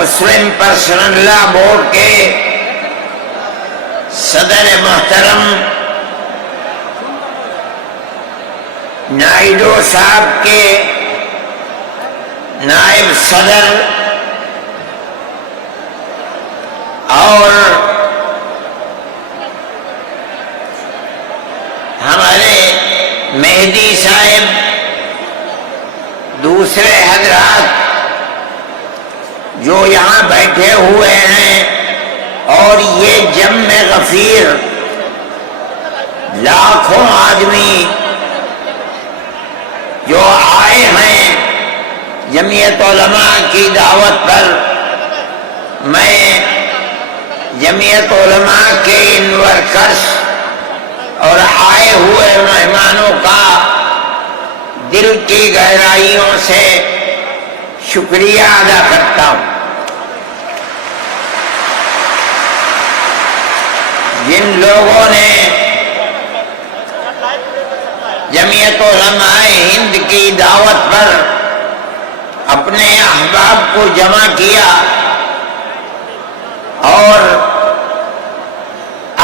مسلم personal لا board کے صدر محترم نائیڈو صاحب کے نائب صدر اور ہمارے مہدی صاحب، دوسرے حضرات جو یہاں بیٹھے ہوئے ہیں، اور یہ جم غفیر لاکھوں آدمی جو آئے ہیں جمعیت علماء کی دعوت پر، میں جمعیت علماء کے ان ورکرز اور آئے ہوئے مہمانوں کا دل کی گہرائیوں سے شکریہ ادا کرتا ہوں۔ جن لوگوں نے جمعیت علماء ہند کی دعوت پر اپنے احباب کو جمع کیا اور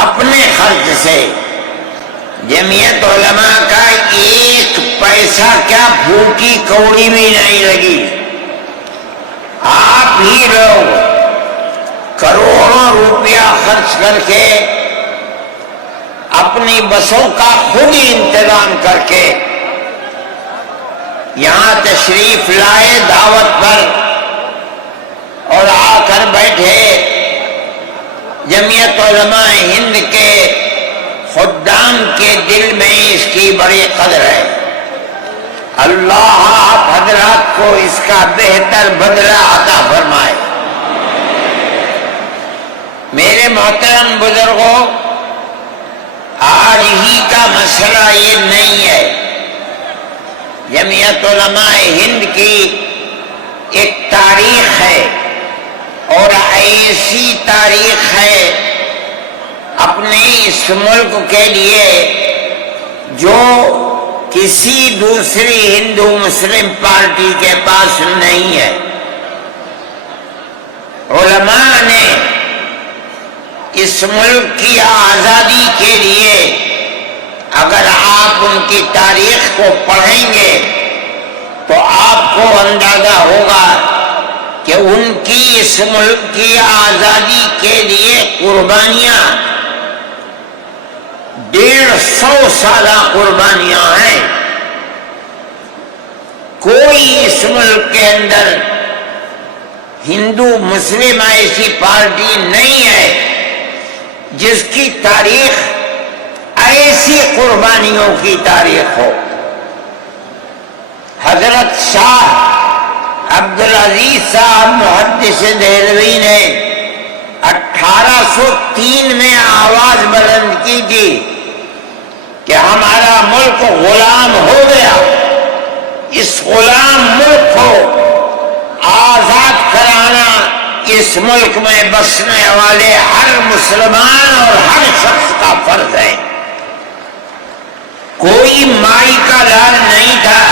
اپنے خرچ سے جمعیت علماء کا ایک پیسہ کیا پھوکی کوڑی بھی نہیں لگی، آپ ہی لوگ کروڑوں روپیہ خرچ کر کے اپنی بسوں کا خود ہی انتظام کر کے یہاں تشریف لائے دعوت پر اور آ کر بیٹھے۔ جمعیت علماء ہند کے خدام کے دل میں اس کی بڑی قدر ہے۔ اللہ آپ حضرات کو اس کا بہتر بدلہ عطا فرمائے۔ میرے محترم بزرگوں، آج ہی کا مسئلہ یہ نہیں ہے۔ جمعیت علماء ہند کی ایک تاریخ ہے، اور ایسی تاریخ ہے اپنے اس ملک کے لیے جو کسی دوسری ہندو مسلم پارٹی کے پاس نہیں ہے۔ علماء نے اس ملک کی آزادی کے لیے، اگر آپ ان کی تاریخ کو پڑھیں گے تو آپ کو اندازہ ہوگا کہ ان کی اس ملک کی آزادی کے لیے قربانیاں 150 سالہ قربانیاں ہیں۔ کوئی اس ملک کے اندر ہندو مسلم ایسی پارٹی نہیں ہے جس کی تاریخ ایسی قربانیوں کی تاریخ ہو۔ حضرت شاہ عبدالعزیز صاحب محدث دہلوی نے 1803 میں آواز بلند کی تھی کہ ہمارا ملک غلام ہو گیا، اس غلام ملک کو آزاد کرانا اس ملک میں بسنے والے ہر مسلمان اور ہر شخص کا فرض ہے۔ کوئی مائی کا لال نہیں تھا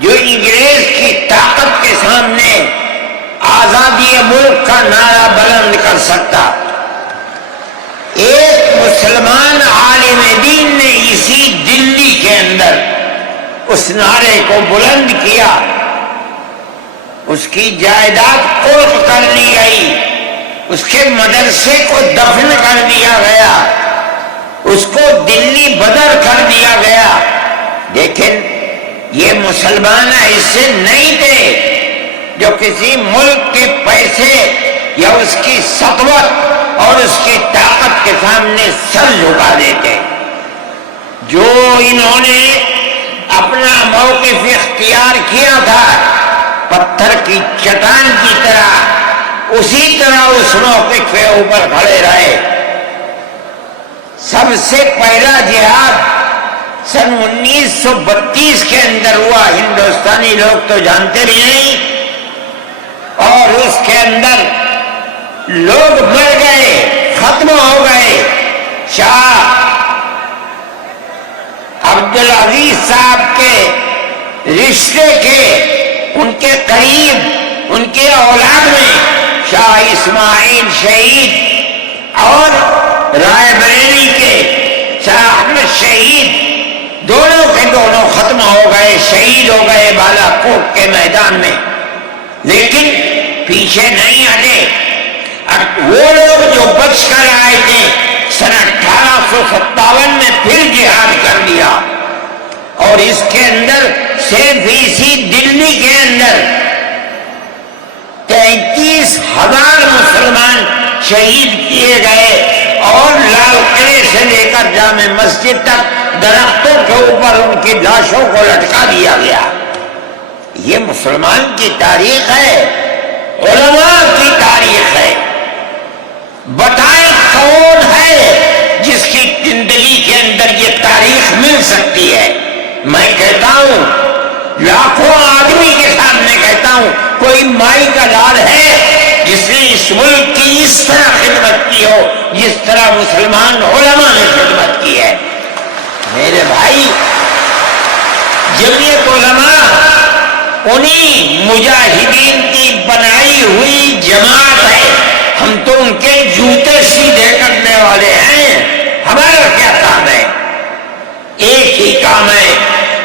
جو انگریز کی طاقت کے سامنے آزادی ملک کا نعرہ بلند کر سکتا۔ ایک مسلمان عالم دین نے اسی دلی کے اندر اس نعرے کو بلند کیا، اس کی جائیداد قلف کر لی گئی، اس کے مدرسے کو دفن کر دیا گیا، اس کو دلی بدر کر دیا گیا، لیکن یہ مسلمان ایسے نہیں تھے جو کسی ملک کے پیسے یا اس کی سطوت اور اس کی طاقت کے سامنے سر جھکا دیتے۔ جو انہوں نے اپنا موقف اختیار کیا تھا پتھر کی چٹان کی طرح، اسی طرح اس موقف کے اوپر کھڑے رہے۔ سب سے پہلا جہاد سن 1932 کے اندر ہوا، ہندوستانی لوگ تو جانتے بھی نہیں، اور اس کے اندر لوگ مر گئے، ختم ہو گئے۔ شاہ عبدالعزیز صاحب کے رشتے کے، ان کے قریب ان کے اولاد میں شاہ اسماعیل شہید اور رائے بریلی کے شاہ احمد شہید دونوں کے دونوں ختم ہو گئے، شہید ہو گئے بالا کوٹ کے میدان میں، لیکن پیچھے نہیں ہٹے۔ وہ لوگ جو بچ کر آئے تھے سن 1857 میں پھر جہاد کر دیا، اور اس کے اندر صرف اسی دلی کے اندر 33,000 مسلمان شہید کیے گئے، اور لال قلعے سے لے کر جامع مسجد تک درختوں کے اوپر ان کی لاشوں کو لٹکا دیا گیا۔ یہ مسلمان کی تاریخ ہے، علماء کی تاریخ ہے۔ بتائیں کون ہے جس کی زندگی کے اندر یہ تاریخ مل سکتی ہے؟ میں کہتا ہوں، لاکھوں آدمی کے سامنے کہتا ہوں، کوئی مائی کا لال ہے جس نے اس ملک کی اس طرح خدمت کی ہو جس طرح مسلمان علماء نے خدمت کی ہے؟ میرے بھائی، جمعیت علماء انہی مجاہدین کی بنائی ہوئی جماعت ہے۔ ہم تو ان کے جوتے سیدھے کرنے والے ہیں۔ ہمارا کیا کام ہے؟ ایک ہی کام ہے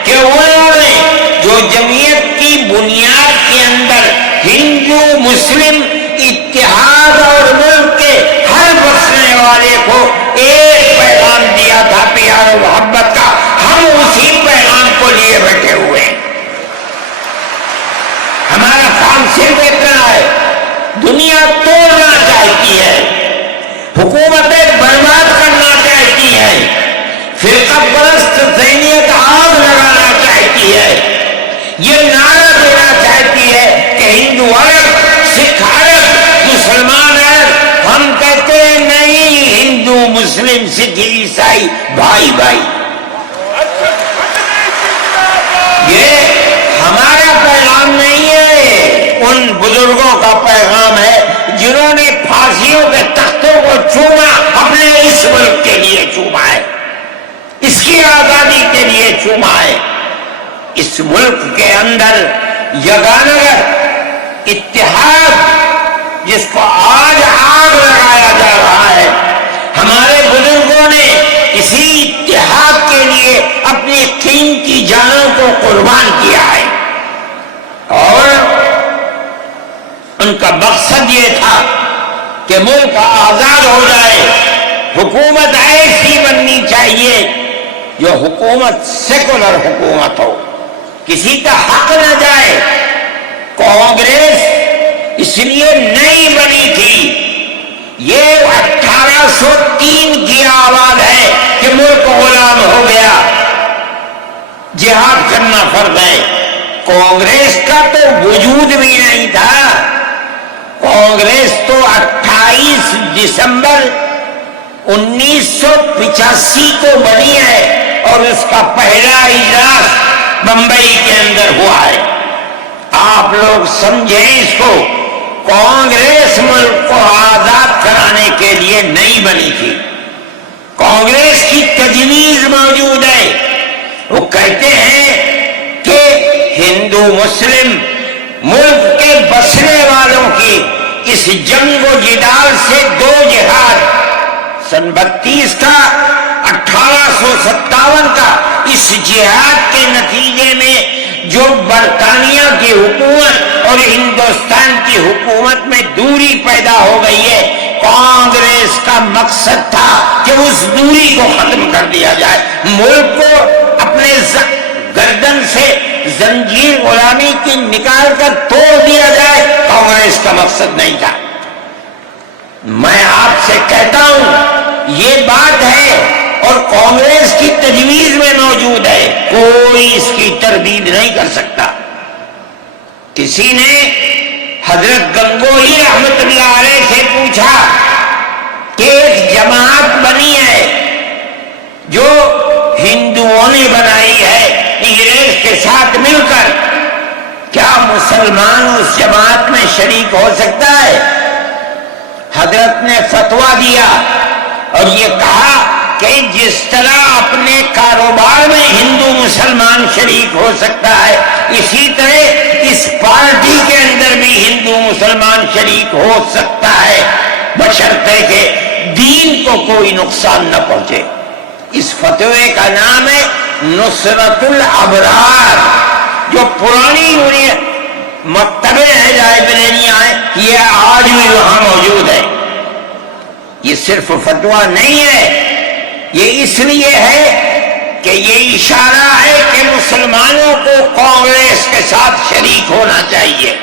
کہ انہوں نے جو جمعیت کی بنیاد کے اندر ہندو مسلم اتحاد اور ملک کے ہر بسنے والے کو ایک پیغام دیا تھا پیار و محبت کا، ہم اسی پیغام کو لیے بیٹھے ہوئے ہیں۔ ہمارا کام صرف اتنا ہے، دنیا توڑنا چاہتی ہے، حکومتیں برباد کرنا چاہتی ہے، فرقہ پرست ذہنیت آگ لگانا چاہتی ہے، یہ نعرہ دینا چاہتی ہے کہ ہندو الگ، سکھ الگ، مسلمان الگ۔ ہم کہتے ہیں نہیں، ہندو مسلم سکھ عیسائی بھائی بھائی۔ یہ ہمارا پیغام نہیں ہے، ان بزرگوں کا پیغام ہے جنہوں نے پھانسیوں کے تختوں کو چوما، اپنے اس ملک کے لیے چوما ہے، اس کی آزادی کے لیے چوما ہے۔ اس ملک کے اندر یگانگت اتحاد جس کو آج آگ لگایا جا رہا ہے، ہمارے بزرگوں نے اسی اتحاد کے لیے اپنی قیمتی جانوں کو قربان کیا ہے، اور ان کا مقصد یہ تھا کہ ملک آزاد ہو جائے، حکومت ایسی بننی چاہیے جو حکومت سیکولر حکومت ہو، کسی کا حق نہ جائے۔ کانگریس اس لیے نہیں بنی تھی، یہ 1803 کی آواز ہے کہ ملک غلام ہو گیا، جہاد کرنا فرض ہے۔ کانگریس کا تو وجود بھی نہیں تھا، کانگریس تو 28 دسمبر 1985 کو بنی ہے، اور اس کا پہلا اجلاس بمبئی کے اندر ہوا ہے۔ آپ لوگ سمجھیں اس کو، کانگریس ملک کو آزاد کرانے کے لیے نہیں بنی تھی، کانگریس کی تجویز موجود ہے۔ وہ کہتے ہیں کہ ہندو مسلم ملک کے بسنے والوں کی اس جنگ و جدال سے دو جہاد، سن 32 کا 1857 کا، اس جہاد کے نتیجے میں جو برطانیہ کی حکومت اور ہندوستان کی حکومت میں دوری پیدا ہو گئی ہے، کانگریس کا مقصد تھا کہ اس دوری کو ختم کر دیا جائے، ملک کو اپنے گردن سے زنجیر غلامی کی نکال کر توڑ دیا جائے۔ کانگریس کا مقصد نہیں تھا۔ میں آپ سے کہتا ہوں یہ بات ہے، اور کانگریس کی تجویز میں موجود ہے، کوئی اس کی تردید نہیں کر سکتا۔ کسی نے حضرت گنگوہی رحمت اللہ علیہ سے پوچھا کہ ایک جماعت بنی ہے جو ہندوؤں نے بنائی ہے انگریز کے ساتھ مل کر، کیا مسلمان اس جماعت میں شریک ہو سکتا ہے؟ حضرت نے فتویٰ دیا اور یہ کہا کہ جس طرح اپنے کاروبار میں ہندو مسلمان شریک ہو سکتا ہے، اسی طرح اس پارٹی کے اندر بھی ہندو مسلمان شریک ہو سکتا ہے بشرطے کہ دین کو کوئی نقصان نہ پہنچے۔ اس فتوے کا نام ہے نصرت الابرار، جو پرانی مکتبیں ہیں، لائبریریاں ہیں، یہ آج بھی وہاں موجود ہے۔ یہ صرف فتویٰ نہیں ہے، یہ اس لیے ہے کہ یہ اشارہ ہے کہ مسلمانوں کو کانگریس کے ساتھ شریک ہونا چاہیے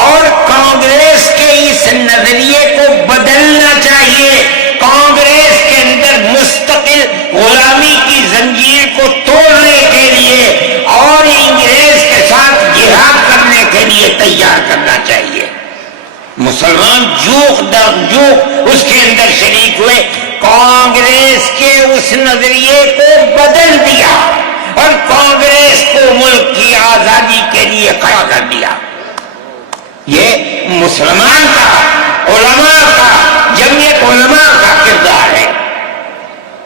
اور کانگریس کے اس نظریے کو بدلنا چاہیے۔ کانگریس کے اندر مستقل غلامی کی زنجیر کو توڑنے کے لیے اور انگریز کے ساتھ جہاد کرنے کے لیے تیار کرنا چاہیے۔ مسلمان جوخ در جوخ اس کے اندر شریک ہوئے، کانگریس کے اس نظریے کو بدل دیا اور کانگریس کو ملک کی آزادی کے لیے کھڑا کر دیا۔ یہ مسلمان کا، علماء کا، جمعیت علماء کا کردار ہے۔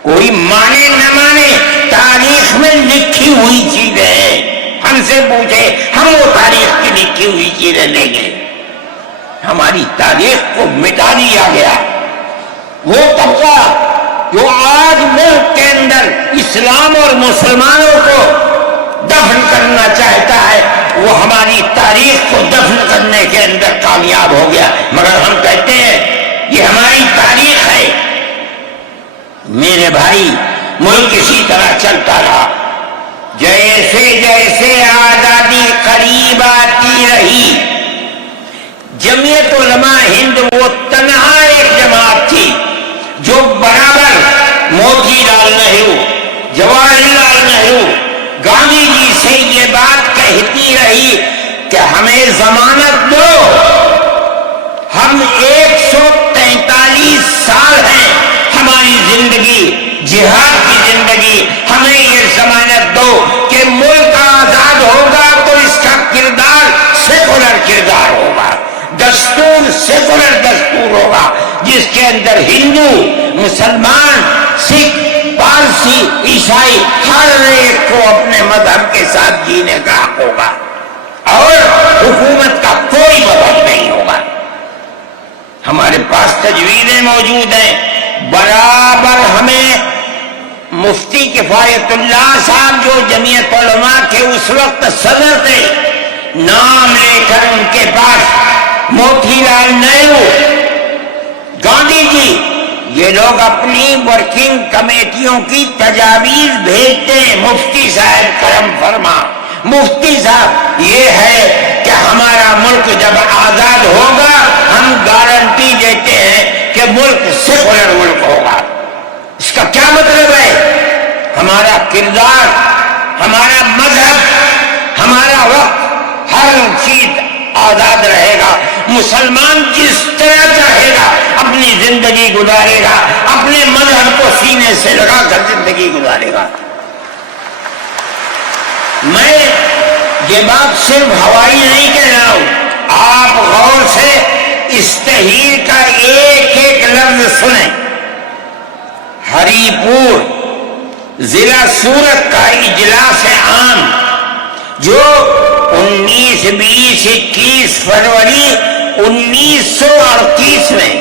کوئی مانے نہ مانے، تاریخ میں لکھی ہوئی چیزیں ہیں۔ ہم سے پوچھے، ہم وہ تاریخ کی لکھی ہوئی چیزیں لیں گے؟ ہماری تاریخ کو مٹا دیا گیا۔ وہ طبقہ جو آج ملک کے اندر اسلام اور مسلمانوں کو دفن کرنا چاہتا ہے، وہ ہماری تاریخ کو دفن کرنے کے اندر کامیاب ہو گیا، مگر ہم کہتے ہیں یہ ہماری تاریخ ہے۔ میرے بھائی، ملک اسی طرح چلتا رہا، جیسے جیسے آزادی قریب آتی رہی، جمعیت علماء ہند وہ تنہا ایک جماعت تھی جو برابر موتی لال نہرو، جواہر لال نہرو، گاندھی جی سے یہ بات کہتی رہی کہ ہمیں ضمانت دو، ہم 143 سال ہیں، ہماری زندگی جہاد کی زندگی، ہمیں یہ ضمانت دو کہ ملک آزاد ہوگا تو اس کا کردار سیکولر کردار ہوگا، دستور سیکولر دستور ہوگا، جس کے اندر ہندو، مسلمان، سکھ، پارسی، عیسائی ہر ایک کو اپنے مذہب کے ساتھ جینے کا حق ہوگا اور حکومت کا کوئی مذہب نہیں ہوگا۔ ہمارے پاس تجویزیں موجود ہیں، برابر ہمیں مفتی کفایت اللہ صاحب جو جمعیت علماء کے اس وقت صدر تھے، نام لے کر ان کے پاس موتی لال نہرو، گاندھی جی، یہ لوگ اپنی ورکنگ کمیٹیوں کی تجاویز بھیجتے ہیں، مفتی صاحب کرم فرما، مفتی صاحب یہ ہے کہ ہمارا ملک جب آزاد ہوگا ہم گارنٹی دیتے ہیں کہ ملک سیکولر ملک ہوگا۔ اس کا کیا مطلب ہے؟ ہمارا کردار، ہمارا مذہب، ہمارا وقت، ہر چیز آزاد رہے گا، مسلمان جس طرح چاہے گا اپنی زندگی گزارے گا، اپنے مذہب کو سینے سے لگا کر زندگی گزارے گا۔ میں یہ بات صرف ہوائی نہیں کہہ رہا ہوں، آپ غور سے اس تحریر کا ایک ایک لفظ سنیں۔ ہری پور ضلع سورت کا اجلاس عام جو 19، 20، 21 فروری 1938 میں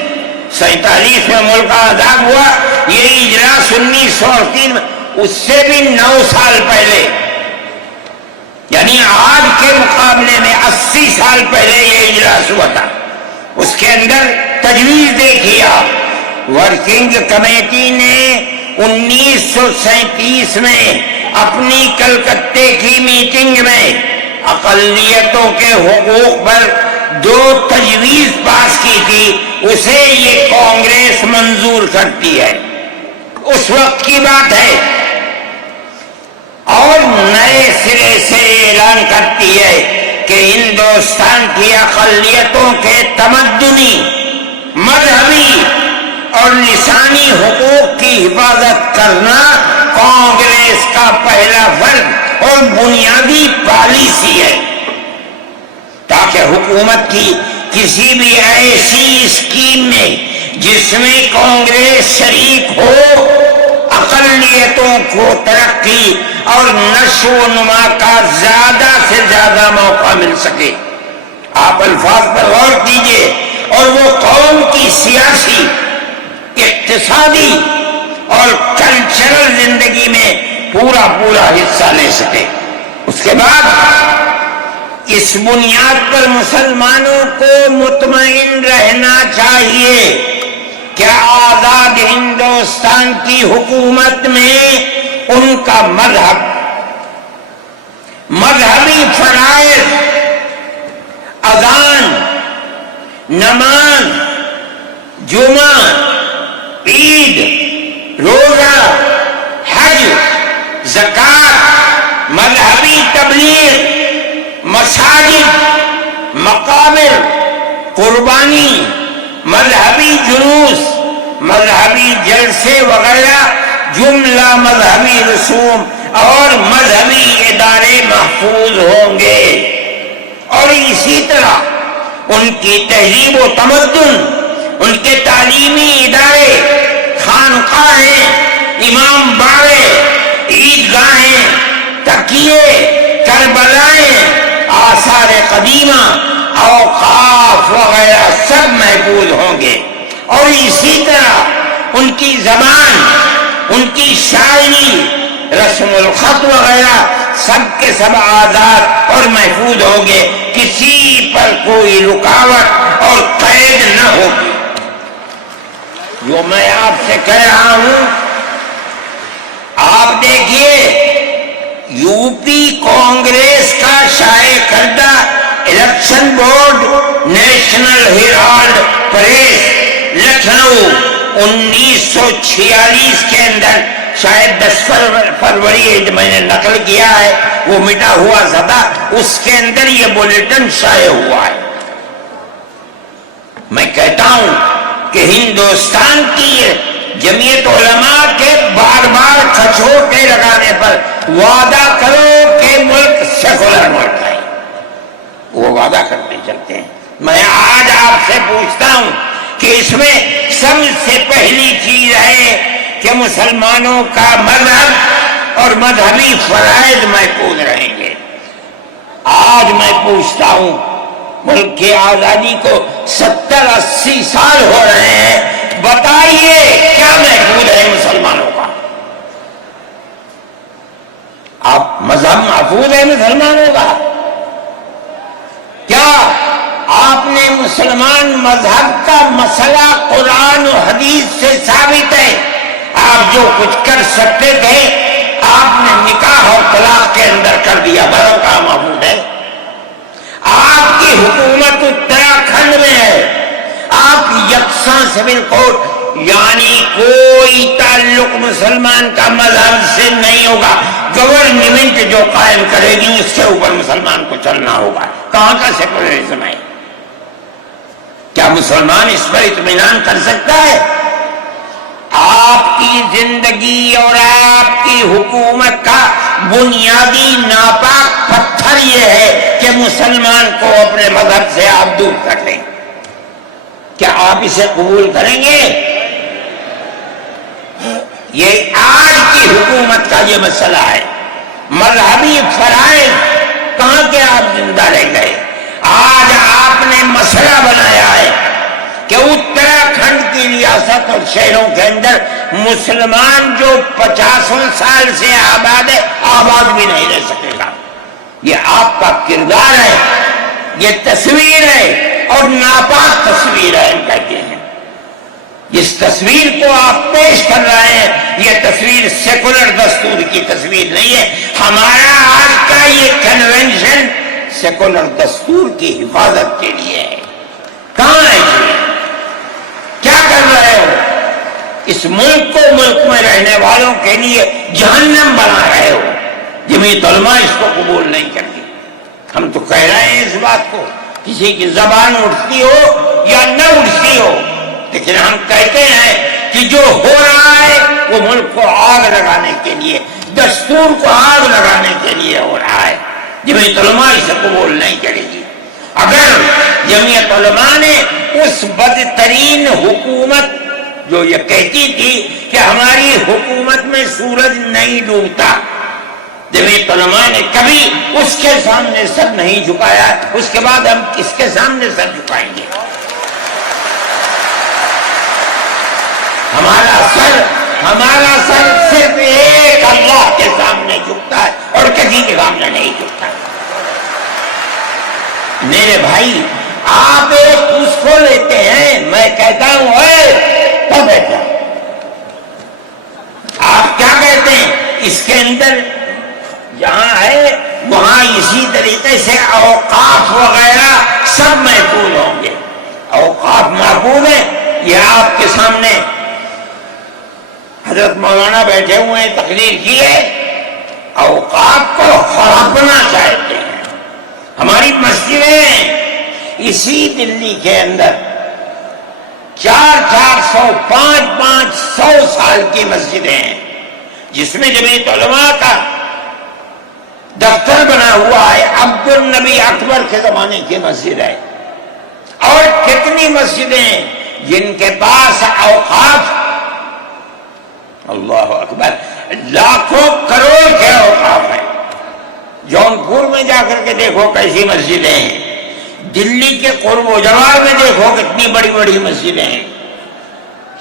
47 میں ملک آزاد ہوا، یہ اجلاس 1938 میں، اس سے بھی 9 سال پہلے، یعنی آج کے مقابلے میں 80 سال پہلے یہ اجلاس ہوا تھا۔ اس کے اندر تجویز دیکھیے آپ، ورکنگ کمیٹی نے 1937 میں اپنی کلکتے کی میٹنگ میں اقلیتوں کے حقوق پر 2 تجویز پاس کی تھی، اسے یہ کانگریس منظور کرتی ہے، اس وقت کی بات ہے، اور نئے سرے سے اعلان کرتی ہے کہ ہندوستان کی اقلیتوں کے تمدنی، مذہبی اور لسانی حقوق کی حفاظت کرنا کانگریس کا پہلا فرض اور بنیادی پالیسی ہے، تاکہ حکومت کی کسی بھی ایسی اسکیم میں جس میں کانگریس شریک ہو، اقلیتوں کو ترقی اور نشو و نما کا زیادہ سے زیادہ موقع مل سکے۔ آپ الفاظ پر غور کیجئے، اور وہ قوم کی سیاسی، اقتصادی اور کلچرل زندگی میں پورا حصہ لے سکے۔ اس کے بعد اس بنیاد پر مسلمانوں کو مطمئن رہنا چاہیے کہ آزاد ہندوستان کی حکومت میں ان کا مذہبی فرائض، اذان، نماز، جمعہ، عید، روزہ، حج، زکوٰۃ، مذہبی تبلیغ، مساجد، مقابر، قربانی، مذہبی جلوس، مذہبی جلسے وغیرہ، جملہ مذہبی رسوم اور مذہبی ادارے محفوظ ہوں گے، اور اسی طرح ان کی تہذیب و تمدن، ان کے تعلیمی ادارے، خانقاہیں، امام باڑے، عیدگاہیں، تکیے، کربلائیں، آثار قدیمہ، اوقاف وغیرہ سب محفوظ ہوں گے، اور اسی طرح ان کی زبان، ان کی شاعری، رسم الخط وغیرہ سب کے سب آزاد اور محفوظ ہوں گے، کسی پر کوئی رکاوٹ اور قید نہ ہوگی۔ جو میں آپ سے کہہ رہا ہوں، آپ دیکھیے یو پی کانگریس کا شائع کردہ election board National Herald press Lucknow 1946 کے اندر، شاید 10 فروری میں نے نقل کیا ہے، وہ مٹا ہوا تھا، اس کے اندر یہ بلیٹن شائع ہوا ہے۔ میں کہتا ہوں کہ ہندوستان کی جمعیت علماء کے بار بار کھچوٹے لگانے پر وعدہ کرو کہ ملک سیکولر ملک ہے، وہ وعدہ کرتے چلتے ہیں۔ میں آج آپ سے پوچھتا ہوں کہ اس میں سب سے پہلی چیز ہے کہ مسلمانوں کا مذہب اور مذہبی فرائض محفوظ رہیں گے۔ آج میں پوچھتا ہوں، ملک کی آزادی کو 70-80 سال ہو رہے ہیں، بتائیے کیا محفوظ ہے مسلمانوں کا؟ آپ مذہب محفوظ ہے مسلمانوں کا؟ کیا آپ نے مسلمان مذہب کا مسئلہ قرآن و حدیث سے ثابت ہے؟ آپ جو کچھ کر سکتے تھے آپ نے نکاح اور طلاق کے اندر کر دیا، بڑا کا محفوظ ہے۔ آپ کی حکومت اتراکھنڈ میں ہے، آپ یکساں سول کوڈ، یعنی کوئی تعلق مسلمان کا مذہب سے نہیں ہوگا، گورنمنٹ جو قائم کرے گی اس کے اوپر مسلمان کو چلنا ہوگا۔ کہاں کا سیکولرزم ہے؟ کیا مسلمان اس پر اطمینان کر سکتا ہے؟ آپ کی زندگی اور آپ کی حکومت کا بنیادی ناپاک پتھر یہ ہے کہ مسلمان کو اپنے مذہب سے آپ دور کر لیں۔ کیا آپ اسے قبول کریں گے؟ یہ آج کی حکومت کا یہ مسئلہ ہے۔ مذہبی فرائض کہاں کے آپ زندہ رہ گئے؟ آج آپ نے مسئلہ بنایا ہے کہ اتراکھنڈ کی ریاست اور شہروں کے اندر مسلمان جو 50 سال سے آباد ہے، آباد بھی نہیں رہ سکے گا۔ یہ آپ کا کردار ہے، یہ تصویر ہے اور ناپاک تصویر ہے، ہم کہتے ہیں۔ جس تصویر کو آپ پیش کر رہے ہیں یہ تصویر سیکولر دستور کی تصویر نہیں ہے۔ ہمارا آج کا یہ کنونشن سیکولر دستور کی حفاظت کے لیے ہے۔ کہاں ہے جی؟ کیا کر رہے ہو؟ اس ملک کو، ملک میں رہنے والوں کے لیے جہنم بنا رہے ہو۔ جمعیت علماء اس کو قبول نہیں کرتی۔ ہم تو کہہ رہے ہیں اس بات کو، کسی کی زبان اٹھتی ہو یا نہ اٹھتی ہو، لیکن ہم کہتے ہیں کہ جو ہو رہا ہے وہ ملک کو آگ لگانے کے لیے، دستور کو آگ لگانے کے لیے ہو رہا ہے۔ جمعیت علماء اسے قبول نہیں کرے گی۔ اگر جمعیت علماء نے اس بدترین حکومت جو یہ کہتی تھی کہ ہماری حکومت میں سورج نہیں ڈوبتا، جمعیت علماء نے کبھی اس کے سامنے سر نہیں جھکایا، اس کے بعد ہم کس کے سامنے سر جھکائیں گے؟ ہمارا سر صرف ایک اللہ کے سامنے جھکتا ہے اور کسی کے سامنے نہیں جھکتا۔ میرے بھائی، آپ ایک اس کو لیتے ہیں، میں کہتا ہوں اے بیٹا، آپ کیا کہتے ہیں؟ اس کے اندر جہاں ہے وہاں اسی طریقے سے اوقاف وغیرہ سب محفوظ ہوں گے۔ اوقاف محفوظ ہیں، یہ آپ کے سامنے حضرت مولانا بیٹھے ہوئے ہیں، تقریر کی ہے، اوقاف کو ہڑپنا چاہتے ہیں۔ ہماری مسجدیں اسی دلی کے اندر 400 500 سال کی مسجدیں ہیں، جس میں جمعیت علماء کا دفتر بنا ہوا ہے، عبد النبی اکبر کے زمانے کی مسجد ہے، اور کتنی مسجدیں جن کے پاس اوقاف، اللہ اکبر، لاکھوں کروڑ کے اوقاف ہیں۔ جونپور میں جا کر کے دیکھو کیسی مسجدیں ہیں، دلی کے قرب و جوار میں دیکھو کتنی بڑی بڑی مسجدیں ہیں۔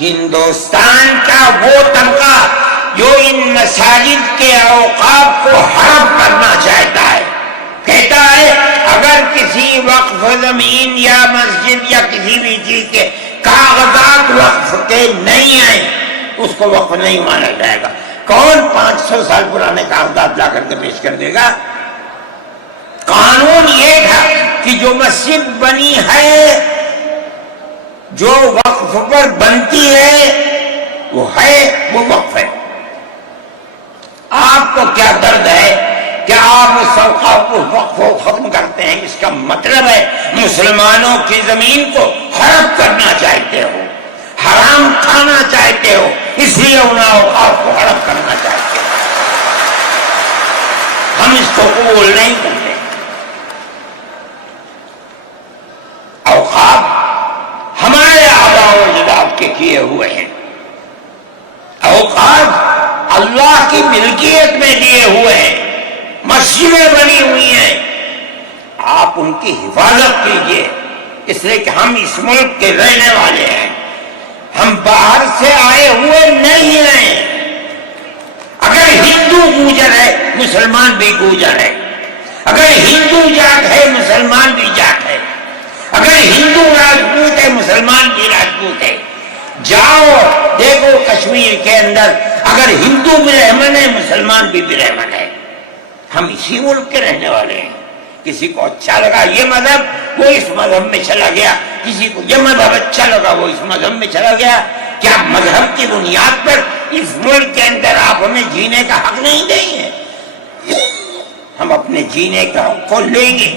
ہندوستان کا وہ طبقہ جو ان مساجد کے اوقاف کو ہڑپ کرنا چاہتا ہے، کہتا ہے اگر کسی وقف زمین یا مسجد یا کسی بھی چیز کے کاغذات وقف کے نہیں آئے، اس کو وقف نہیں مانا جائے گا۔ کون 500 سال پرانے کاغذات لا کر کے پیش کر دے گا؟ قانون یہ تھا کہ جو مسجد بنی ہے، جو وقف پر بنتی ہے، وہ وقف ہے۔ آپ کو کیا درد ہے کہ آپ اس اوقاف کو وقف کو ختم کرتے ہیں؟ اس کا مطلب ہے مسلمانوں کی زمین کو ہڑپ کرنا چاہتے ہو، حرام کھانا چاہتے ہو، اس لیے ان اوقاف کو ہڑپ کرنا چاہتے ہو۔ ہم اس کو قبول نہیں کرتے۔ اوقاف ہمارے آباء و اجداد کے کیے ہوئے ہیں، اوقاف اللہ کی ملکیت میں دیے ہوئے ہیں، مسجدیں بنی ہوئی ہیں، آپ ان کی حفاظت کیجئے، اس لیے کہ ہم اس ملک کے رہنے والے ہیں، ہم باہر سے آئے ہوئے نہیں ہیں۔ اگر ہندو گوجر ہے، مسلمان بھی گوجر ہے، اگر ہندو جات ہے، مسلمان بھی جات ہے، اگر ہندو راجپوت ہے، مسلمان بھی راجپوت ہے۔ جاؤ دیکھو کشمیر کے اندر، اگر ہندو بھی برہمن ہے، مسلمان بھی برہمن ہے۔ ہم اسی ملک کے رہنے والے ہیں۔ کسی کو اچھا لگا یہ مذہب، وہ اس مذہب میں چلا گیا، کسی کو یہ مذہب اچھا لگا، وہ اس مذہب میں چلا گیا۔ کیا مذہب کی بنیاد پر اس ملک کے اندر آپ ہمیں جینے کا حق نہیں دیں گے؟ ہم اپنے جینے کا حق کو لیں گے۔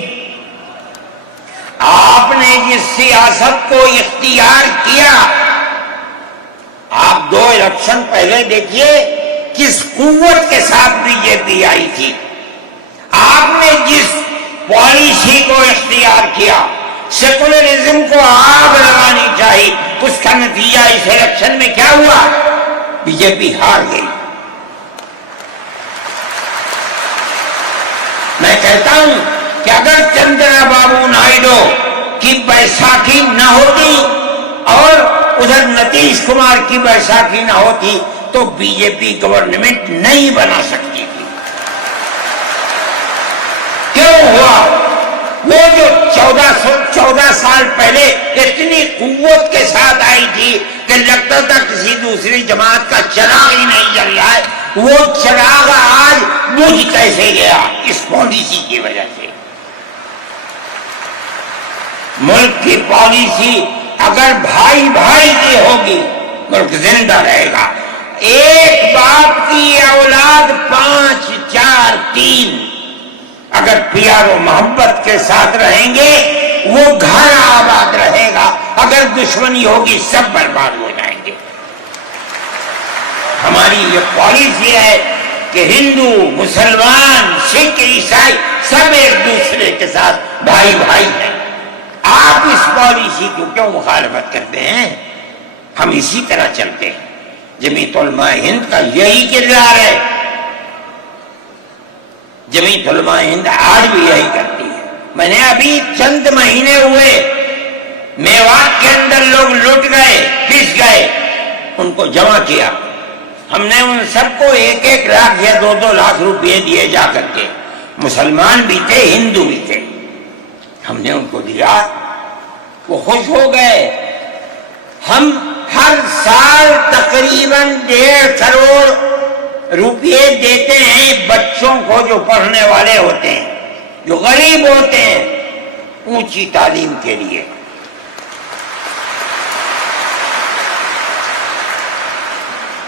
آپ نے جس سیاست کو اختیار کیا، آپ 2 الیکشن پہلے دیکھیے کس قوت کے ساتھ بی جے پی آئی تھی۔ آپ نے جس پالیسی کو اختیار کیا، سیکولرزم کو آگ لگانی چاہیے، اس کا نتیجہ اس الیکشن میں کیا ہوا؟ بی جے پی ہار گئی۔ میں کہتا ہوں کہ اگر چندرا بابو نائیڈو کی بیساکھی نہ ہوتی اور ادھر نتیش کمار کی بیساکھی نہ ہوتی تو بی جے پی گورنمنٹ نہیں بنا سکتی تھی۔ کیوں ہوا؟ وہ جو 14 سال پہلے اتنی قوت کے ساتھ آئی تھی کہ لگتا تھا کسی دوسری جماعت کا چراغ ہی نہیں جل رہا ہے، وہ چراغ آج بجھ کیسے گیا؟ اس پالیسی کی وجہ سے۔ ملک کی پالیسی اگر بھائی بھائی کی ہوگی، ملک زندہ رہے گا۔ ایک باپ کی اولاد 5 4 3 اگر پیار و محبت کے ساتھ رہیں گے، وہ گھر آباد رہے گا۔ اگر دشمنی ہوگی، سب برباد ہو جائیں گے۔ ہماری یہ پالیسی ہے کہ ہندو، مسلمان، سکھ، عیسائی سب ایک دوسرے کے ساتھ بھائی بھائی ہیں۔ آپ اس پالیسی کو کیوں مخالفت کرتے ہیں؟ ہم اسی طرح چلتے ہیں۔ جمعیت علماء ہند کا یہی کردار ہے جمعیت علماء ہند آج بھی یہی کرتی ہے. میں نے ابھی چند مہینے ہوئے میوات کے اندر لوگ لٹ گئے، پس گئے، ان کو جمع کیا. ہم نے ان سب کو 1-1 لاکھ یا 2-2 لاکھ روپئے دیے جا کر کے. مسلمان بھی تھے، ہندو بھی تھے. ہم نے ان کو دیا، وہ خوش ہو گئے. ہم ہر سال تقریباً 1.5 کروڑ روپئے دیتے ہیں بچوں کو جو پڑھنے والے ہوتے ہیں، جو غریب ہوتے ہیں، اونچی تعلیم کے لیے.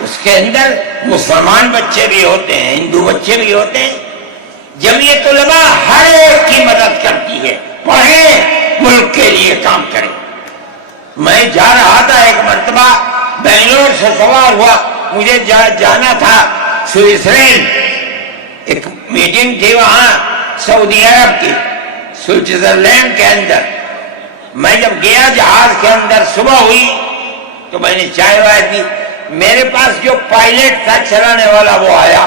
اس کے اندر مسلمان بچے بھی ہوتے ہیں، ہندو بچے بھی ہوتے ہیں. جمعیت علماء ہر ایک کی مدد کرتی ہے. پڑھیں، ملک کے لیے کام کریں. میں جا رہا تھا ایک مرتبہ، بنگلور سے سوار ہوا، مجھے جانا تھا سوئٹزرلینڈ. ایک میٹنگ تھی وہاں سعودی عرب کی، سوئٹزرلینڈ کے اندر. میں جب گیا جہاز کے اندر، صبح ہوئی تو میں نے چائے وائے پی. میرے پاس جو پائلٹ تھا چلانے والا، وہ آیا،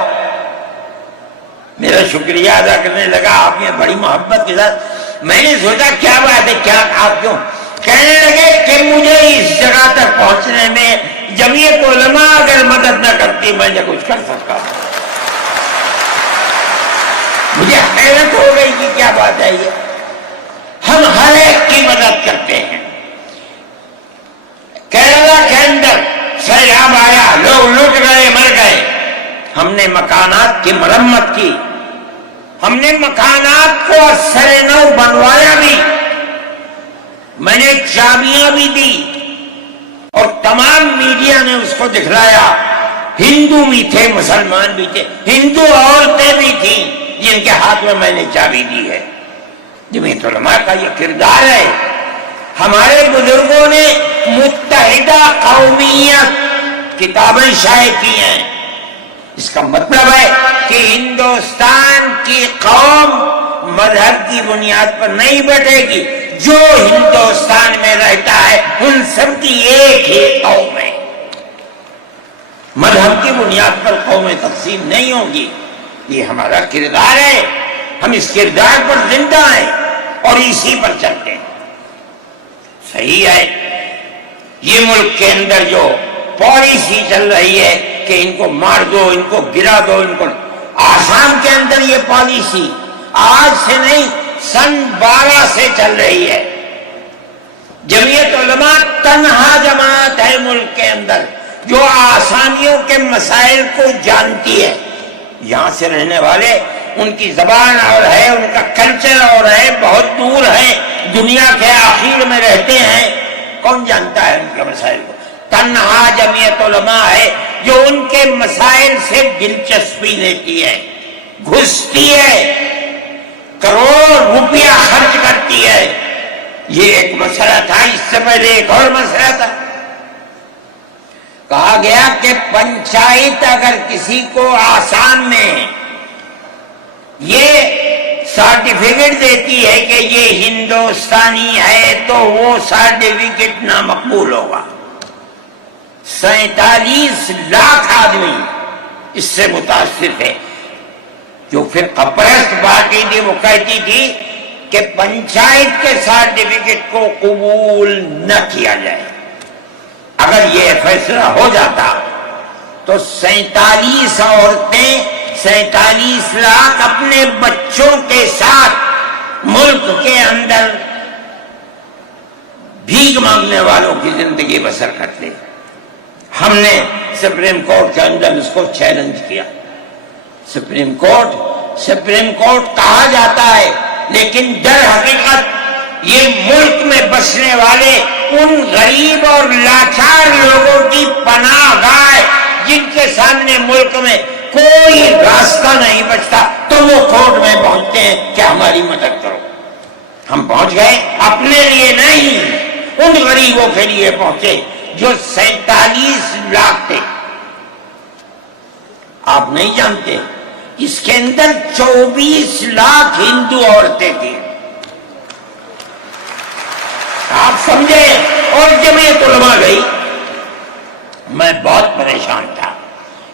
میرا شکریہ ادا کرنے لگا. آپ نے بڑی محبت کے ساتھ. میں نے سوچا کیا بات ہے، کیا آپ کیوں؟ کہنے لگے کہ مجھے اس جگہ تک پہنچنے میں جمعیت علماء اگر مدد نہ کرتی میں نے کچھ کر سکتا. مجھے حیرت ہو گئی کہ کیا بات ہے یہ. ہم ہر ایک کی مدد کرتے ہیں. کیرلا کے اندر سیلاب آیا، لوگ لٹ گئے، مر گئے. ہم نے مکانات کی مرمت کی، ہم نے مکانات کو سر نو بنوایا بھی. میں نے چابیاں بھی دی اور تمام میڈیا نے اس کو دکھلایا. ہندو بھی تھے، مسلمان بھی تھے، ہندو عورتیں بھی تھیں جن کے ہاتھ میں میں نے چابی دی ہے. جمعیت علماء کا یہ کردار ہے. ہمارے بزرگوں نے متحدہ قومیت کتابیں شائع کی ہیں. اس کا مطلب ہے کہ ہندوستان کی قوم مذہب کی بنیاد پر نہیں بٹے گی. جو ہندوستان میں رہتا ہے ان سب کی ایک ہی قوم ہے. مذہب کی بنیاد پر قومیں تقسیم نہیں ہوگی. یہ ہمارا کردار ہے. ہم اس کردار پر زندہ ہیں اور اسی پر چلتے ہیں. صحیح ہے، یہ ملک کے اندر جو پالیسی چل رہی ہے کہ ان کو مار دو، ان کو گرا دو، ان کو، آسام کے اندر یہ پالیسی آج سے نہیں، سن 12 سے چل رہی ہے. جمعیت علماء تنہا جماعت ہے ملک کے اندر جو آسامیوں کے مسائل کو جانتی ہے. یہاں سے رہنے والے، ان کی زبان اور ہے، ان کا کلچر اور ہے، بہت دور ہے، دنیا کے آخر میں رہتے ہیں. کون جانتا ہے ان کے مسائل کو؟ تنہا جمعیت علماء ہے جو ان کے مسائل سے دلچسپی لیتی ہے، گھستی ہے، کروڑ روپیہ خرچ کرتی ہے. یہ ایک مسئلہ تھا. اس سے پہلے ایک اور مسئلہ تھا. کہا گیا کہ پنچایت اگر کسی کو آسام میں یہ سرٹیفکیٹ دیتی ہے کہ یہ ہندوستانی ہے تو وہ سرٹیفکیٹ نامقبول ہوگا. 47 لاکھ آدمی اس سے متاثر تھے. جو پھر کپرست پارٹی تھی وہ کہتی تھی کہ پنچایت کے سرٹیفکیٹ کو قبول نہ کیا جائے. اگر یہ فیصلہ ہو جاتا تو 47 عورتیں، 47 لاکھ اپنے بچوں کے ساتھ ملک کے اندر بھیک مانگنے والوں کی زندگی بسر کرتے. ہم نے سپریم کورٹ کے اندر اس کو چیلنج کیا. سپریم کورٹ کہا جاتا ہے لیکن در حقیقت یہ ملک میں بسنے والے ان غریب اور لاچار لوگوں کی پناہ گاہ جن کے سامنے ملک میں کوئی راستہ نہیں بچتا تو وہ کورٹ میں پہنچتے ہیں کہ ہماری مدد کرو. ہم پہنچ گئے، اپنے لیے نہیں، ان غریبوں کے لیے پہنچے جو 47 لاکھ تھے. آپ نہیں جانتے اس کے اندر 24 لاکھ ہندو عورتیں تھیں. آپ سمجھے؟ اور جمعیت علماء گئی. میں بہت پریشان تھا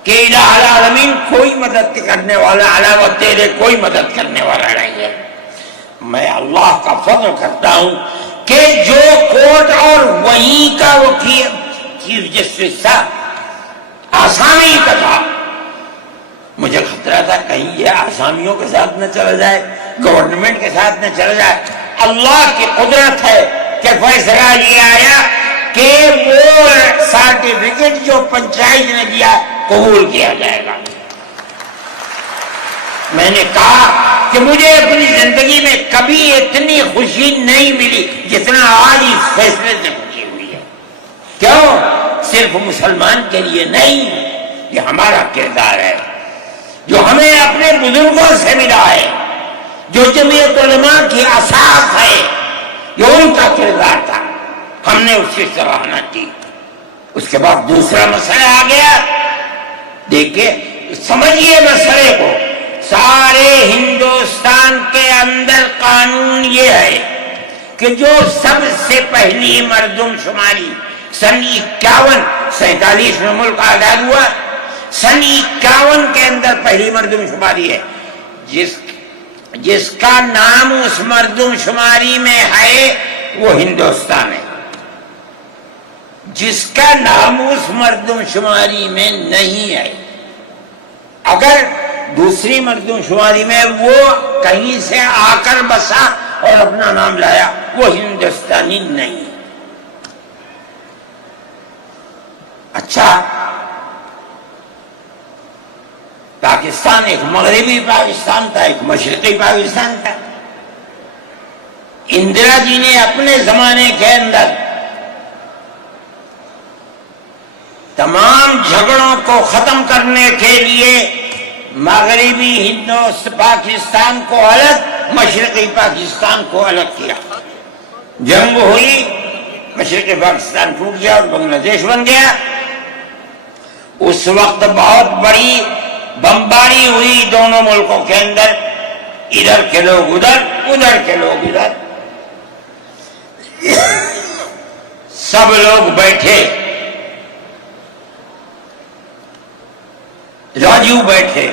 کہ الہ العالمین کوئی مدد کرنے والا علاوہ تیرے کوئی مدد کرنے والا نہیں ہے۔ میں اللہ کا فضل کرتا ہوں کہ جو کوٹ اور وہیں کا وہ چیف جسٹس تھا، آسامی کا تھا، مجھے خطرہ تھا کہیں یہ آسامیوں کے ساتھ نہ چلا جائے، گورنمنٹ کے ساتھ نہ چلا جائے۔ اللہ کی قدرت ہے کہ فیصلہ یہ آیا کہ وہ سرٹیفکیٹ جو پنچایت نے دیا قبول کیا جائے گا۔ میں نے کہا کہ مجھے اپنی زندگی میں کبھی اتنی خوشی نہیں ملی جتنا آج اس فیصلے سے خوشی ہوئی ہے۔ کیوں؟ صرف مسلمان کے لیے نہیں، یہ ہمارا کردار ہے جو ہمیں اپنے بزرگوں سے ملا ہے، جو جمعیت علماء کی اساس ہے، یہ ان کا کردار تھا، ہم نے اس کی سراہنا کی۔ اس کے بعد دوسرا مسئلہ آ گیا، دیکھیے سمجھیے مسئلے کو، سارے ہندوستان کے اندر قانون یہ ہے کہ جو سب سے پہلی مردم شماری سن 47 میں ملک آزاد ہوا، سن 51 کے اندر پہلی مردم شماری ہے، جس کا نام اس مردم شماری میں ہے وہ ہندوستان ہے، جس کا نام اس مردم شماری میں نہیں ہے، اگر دوسری مردم شماری میں وہ کہیں سے آ کر بسا اور اپنا نام لایا، وہ ہندوستانی نہیں۔ اچھا، پاکستان ایک مغربی پاکستان تھا، ایک مشرقی پاکستان تھا۔ اندرا جی نے اپنے زمانے کے اندر تمام جھگڑوں کو ختم کرنے کے لیے مغربی پاکستان کو الگ، مشرقی پاکستان کو الگ کیا۔ جنگ ہوئی، مشرقی پاکستان ٹوٹ گیا اور بنگلہ دیش بن گیا۔ اس وقت بہت بڑی بمباری ہوئی دونوں ملکوں کے اندر، ادھر کے لوگ ادھر، ادھر کے لوگ ادھر، سب لوگ بیٹھے، راجیو بیٹھے،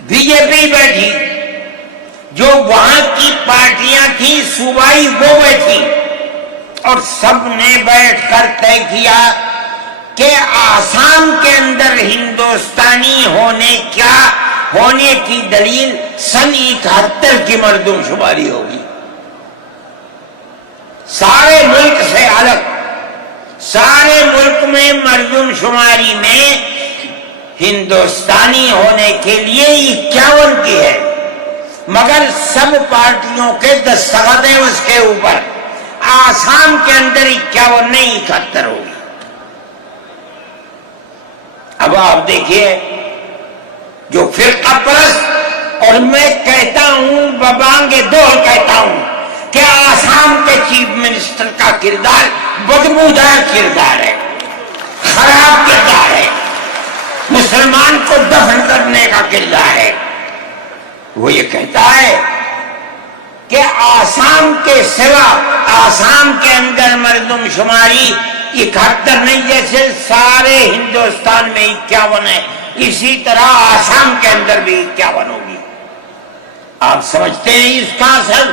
بی جے پی بیٹھی، جو وہاں کی پارٹیاں تھیں صوبائی وہ بیٹھی، اور سب نے بیٹھ کر طے کیا کہ آسام کے اندر ہندوستانی ہونے کی دلیل سن 71 کی مردم شماری ہوگی، سارے ملک سے الگ۔ سارے ملک میں مردم شماری میں ہندوستانی ہونے کے لیے 51 کی ہے، مگر سب پارٹیوں کے دستخط ہیں اس کے اوپر۔ آسام کے اندر 51 نہیں 71 ہوگی۔ اب آپ دیکھیے، جو فرقہ پرست، اور میں کہتا ہوں ببانگ دور کہتا ہوں کہ آسام کے چیف منسٹر کا کردار بدبودار کردار ہے، خراب کردار ہے، مسلمان کو دفن کرنے کا کردار ہے۔ وہ یہ کہتا ہے کہ آسام کے سوا آسام کے اندر مردم شماری 71 نہیں، جیسے سارے ہندوستان میں 51 ہے، اسی طرح آسام کے اندر بھی 51 ہوگی۔ آپ سمجھتے ہیں اس کا اثر؟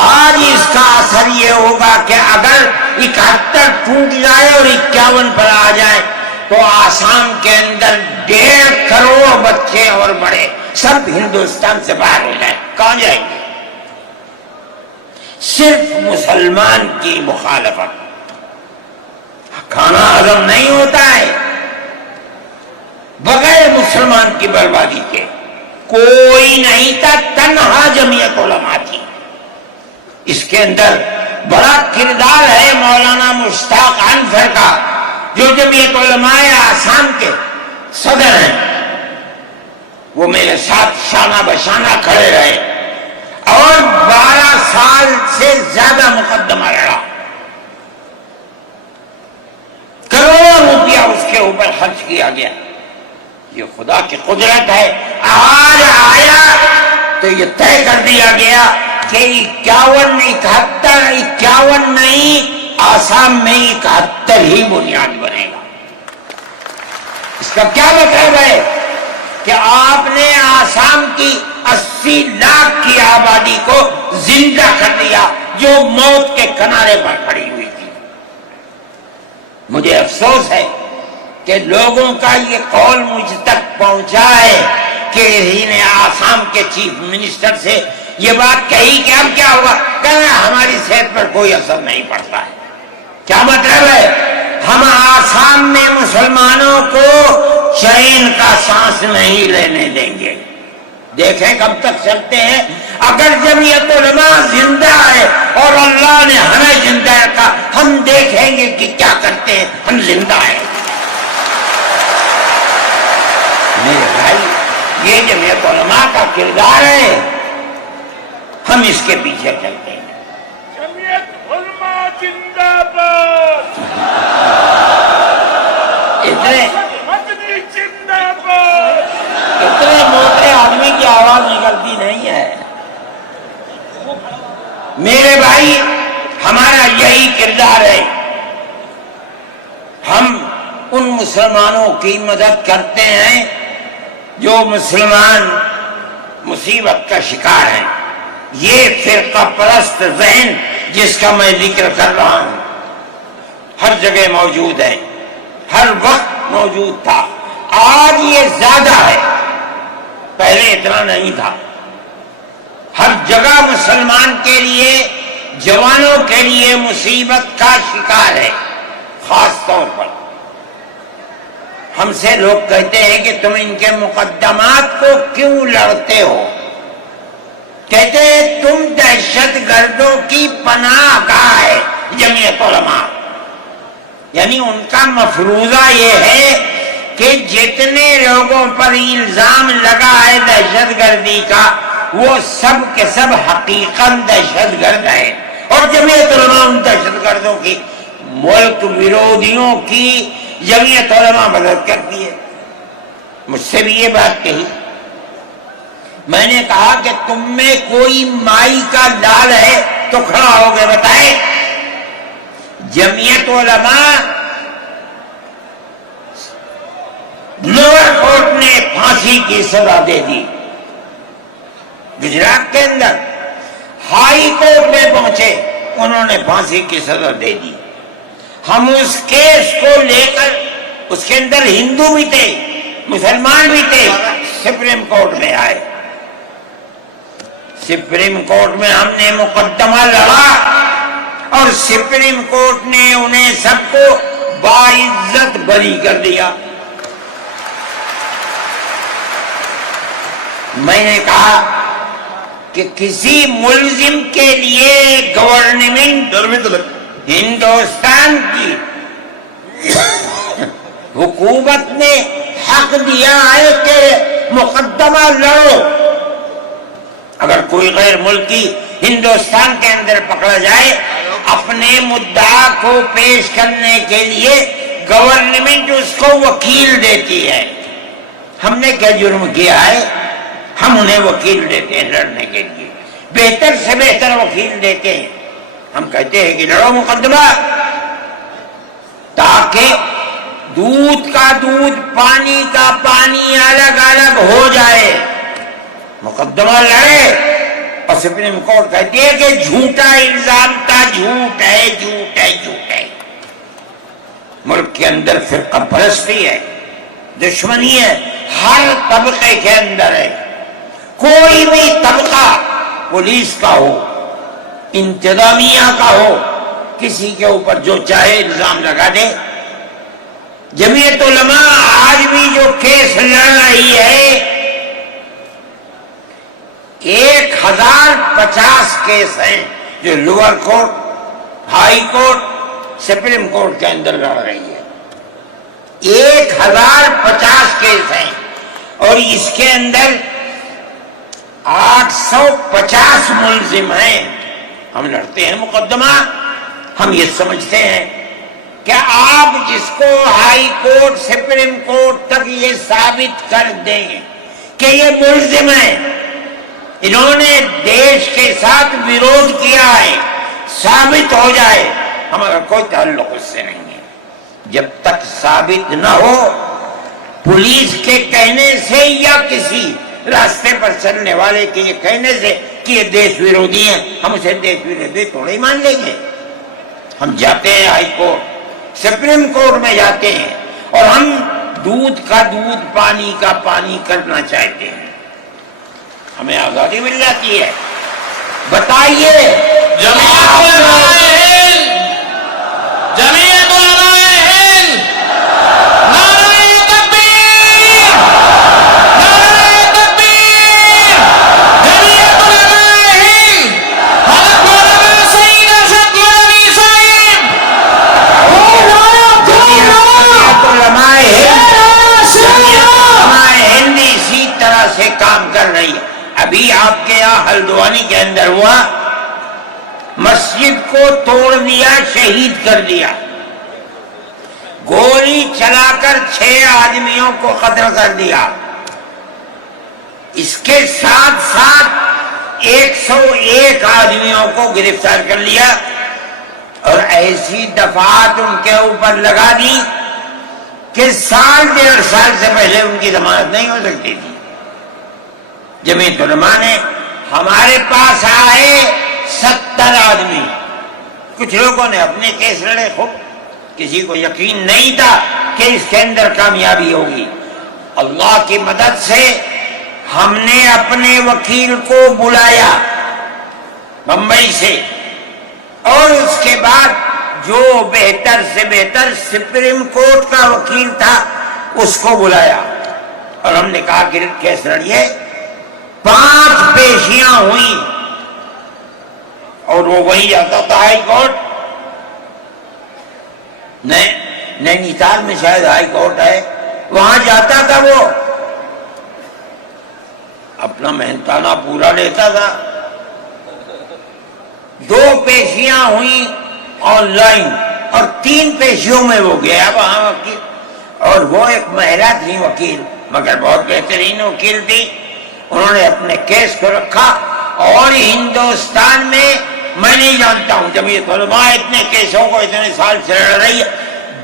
آج اس کا اثر یہ ہوگا کہ اگر 71 ٹوٹ جائے اور 51 پر آ جائے تو آسام کے اندر 1.5 کروڑ بچے اور بڑے سب ہندوستان سے باہر ہو جائیں، کہاں جائیں گے؟ صرف مسلمان کی مخالفت، کھانا ہضم نہیں ہوتا ہے بغیر مسلمان کی بربادی کے۔ کوئی نہیں تھا، تنہا جمعیت علماء تھی۔ اس کے اندر بڑا کردار ہے مولانا مشتاق انصر کا، جو جمعیت علماء آسام کے صدر ہیں۔ وہ میرے ساتھ شانہ بشانہ کھڑے رہے اور 12 سال سے زیادہ مقدمہ لڑا، کروڑوں روپیہ اس کے اوپر خرچ کیا گیا۔ یہ خدا کی قدرت ہے۔ آج آیا تو یہ طے کر دیا گیا کہ 51 نہیں، آسام میں 71 ہی بنیاد بنے گا۔ اس کا کیا مطلب ہے کہ آپ نے آسام کی 80 لاکھ کی آبادی کو زندہ کر دیا جو موت کے کنارے پر کھڑی ہوئی تھی. مجھے افسوس ہے کہ لوگوں کا یہ قول مجھ تک پہنچا ہے کہ انہی نے آسام کے چیف منسٹر سے یہ بات کہی کہ اب کیا ہوگا، کہنا ہماری صحت پر کوئی اثر نہیں پڑتا ہے. کیا مطلب ہے؟ ہم آسام میں مسلمانوں کو چین کا سانس نہیں لینے دیں گے. دیکھیں کب تک چلتے ہیں. اگر جمعیت علماء زندہ ہے اور اللہ نے ہمیں زندہ رکھا، ہم دیکھیں گے کہ کیا کرتے ہیں. ہم زندہ ہیں. میرے بھائی، یہ جمعیت علماء کا کردار ہے، ہم اس کے پیچھے چلتے ہیں. جمعیت علماء زندہ باد، مدنی زندہ باد. اتنے موٹے آدمی کی آواز نکلتی نہیں ہے. میرے بھائی، ہمارا یہی کردار ہے. ہم ان مسلمانوں کی مدد کرتے ہیں جو مسلمان مصیبت کا شکار ہیں. یہ فرقہ پرست ذہن جس کا میں ذکر کر رہا ہوں ہر جگہ موجود ہے، ہر وقت موجود تھا. آج یہ زیادہ ہے، پہلے اتنا نہیں تھا. ہر جگہ مسلمان کے لیے، جوانوں کے لیے مصیبت کا شکار ہے. خاص طور پر ہم سے لوگ کہتے ہیں کہ تم ان کے مقدمات کو کیوں لڑتے ہو؟ کہتے ہیں تم دہشت گردوں کی پناہ گاہ ہے جمعیت علماء. یعنی ان کا مفروضہ یہ ہے کہ جتنے لوگوں پر الزام لگا ہے دہشت گردی کا، وہ سب کے سب حقیقت دہشت گرد ہیں. اور جمعیت علماء ان دہشت گردوں کی، ملک ویرودھیوں کی جمعیت علماء مدد کرتی ہے. مجھ سے بھی یہ بات کہی. میں نے کہا کہ تم میں کوئی مائی کا لال ہے تو کھڑا ہو کے بتائے. جمعیت علماء لوور کورٹ نے پھانسی کی سزا دے دی گجرات کے اندر. ہائی کورٹ میں پہنچے، انہوں نے پھانسی کی سزا دے دی. ہم اس کیس کو لے کر، اس کے اندر ہندو بھی تھے، مسلمان بھی تھے، سپریم کورٹ میں آئے. سپریم کورٹ میں ہم نے مقدمہ لڑا اور سپریم کورٹ نے انہیں سب کو باعزت بری کر دیا. میں نے کہا کہ کسی ملزم کے لیے گورنمنٹ ہندوستان کی حکومت نے حق دیا ہے کہ مقدمہ لڑو. اگر کوئی غیر ملکی ہندوستان کے اندر پکڑا جائے، اپنے مدعا کو پیش کرنے کے لیے گورنمنٹ اس کو وکیل دیتی ہے. ہم نے کیا جرم کیا ہے؟ ہم انہیں وکیل دیتے ہیں لڑنے کے لیے، بہتر سے بہتر وکیل دیتے ہیں. ہم کہتے ہیں کہ لڑو مقدمہ، تاکہ دودھ کا دودھ، پانی کا پانی الگ الگ ہو جائے. مقدمہ لڑے اور سپریم کورٹ کہتی ہے کہ جھوٹا الزام تھا، جھوٹ ہے، جھوٹ ہے، جھوٹ ہے. ملک کے اندر فرقہ پرستی ہے، دشمنی ہے، ہر طبقے کے اندر ہے. کوئی بھی طبقہ، پولیس کا ہو، انتظامیہ کا ہو، کسی کے اوپر جو چاہے الزام لگا دے. جمعیت علماء آج بھی جو کیس لڑ رہی ہے، 1050 کیس ہیں جو lower court, high court, supreme court کے اندر لڑ رہی ہے. 1050 کیس ہیں اور اس کے اندر 850 ملزم ہیں. ہم لڑتے ہیں مقدمہ. ہم یہ سمجھتے ہیں کہ آپ جس کو ہائی کورٹ، سپریم کورٹ تک یہ ثابت کر دیں کہ یہ ملزم ہیں، انہوں نے دیش کے ساتھ ویرودھ کیا ہے، ثابت ہو جائے، ہمارا کوئی تعلق اس سے نہیں ہے. جب تک ثابت نہ ہو پولیس کے کہنے سے یا کسی راستے پر چلنے والے کے یہ کہنے سے کہ یہ دیش ویرودھی ہیں ہم اسے دیش ویرودھی تھوڑے ہی مان لیں گے؟ ہم جاتے ہیں ہائی کورٹ، سپریم کورٹ میں جاتے ہیں اور ہم دودھ کا دودھ، پانی کا پانی کرنا چاہتے ہیں، ہمیں آزادی مل جاتی ہے۔ بتائیے جمعیت علماء ہند، جمعیت علماء ہند، نعرہ تکبیر، نعرہ تکبیر، جمعیت علماء ہند، حضرت مولانا سعید ارشد مدنی صاحب، جمعیت علماء ہند اسی طرح سے کام کر رہی ہے۔ ابھی آپ کے یہاں ہلدوانی کے اندر ہوا، مسجد کو توڑ دیا، شہید کر دیا، گولی چلا کر 6 آدمیوں کو قتل کر دیا، اس کے ساتھ ساتھ 101 آدمیوں کو گرفتار کر لیا اور ایسی دفعات ان کے اوپر لگا دی کہ سال 1.5 سال سے پہلے ان کی ضمانت نہیں ہو سکتی تھی۔ جمعیت علماء نے ہمارے پاس آئے 70 آدمی، کچھ لوگوں نے اپنے کیس لڑے، خوب، کسی کو یقین نہیں تھا کہ اس کے اندر کامیابی ہوگی۔ اللہ کی مدد سے ہم نے اپنے وکیل کو بلایا بمبئی سے، اور اس کے بعد جو بہتر سے بہتر سپریم کورٹ کا وکیل تھا اس کو بلایا اور ہم نے کہا کہ کیس لڑیے۔ 5 پیشیاں ہوئیں اور وہ وہی آتا تھا ہائی کورٹ، نینی تال میں شاید ہائی کورٹ ہے، وہاں جاتا تھا، وہ اپنا محنتانہ پورا لیتا تھا۔ 2 پیشیاں ہوئیں آن لائن اور 3 پیشیوں میں وہ گیا وہاں وکیل، اور وہ ایک مہیلا تھی وکیل، مگر بہت بہترین وکیل تھی۔ انہوں نے اپنے کیس کو رکھا، اور ہندوستان میں میں نہیں جانتا ہوں جمعیت علماء اتنے کیسوں کو اتنے سال سے لڑ رہی ہے،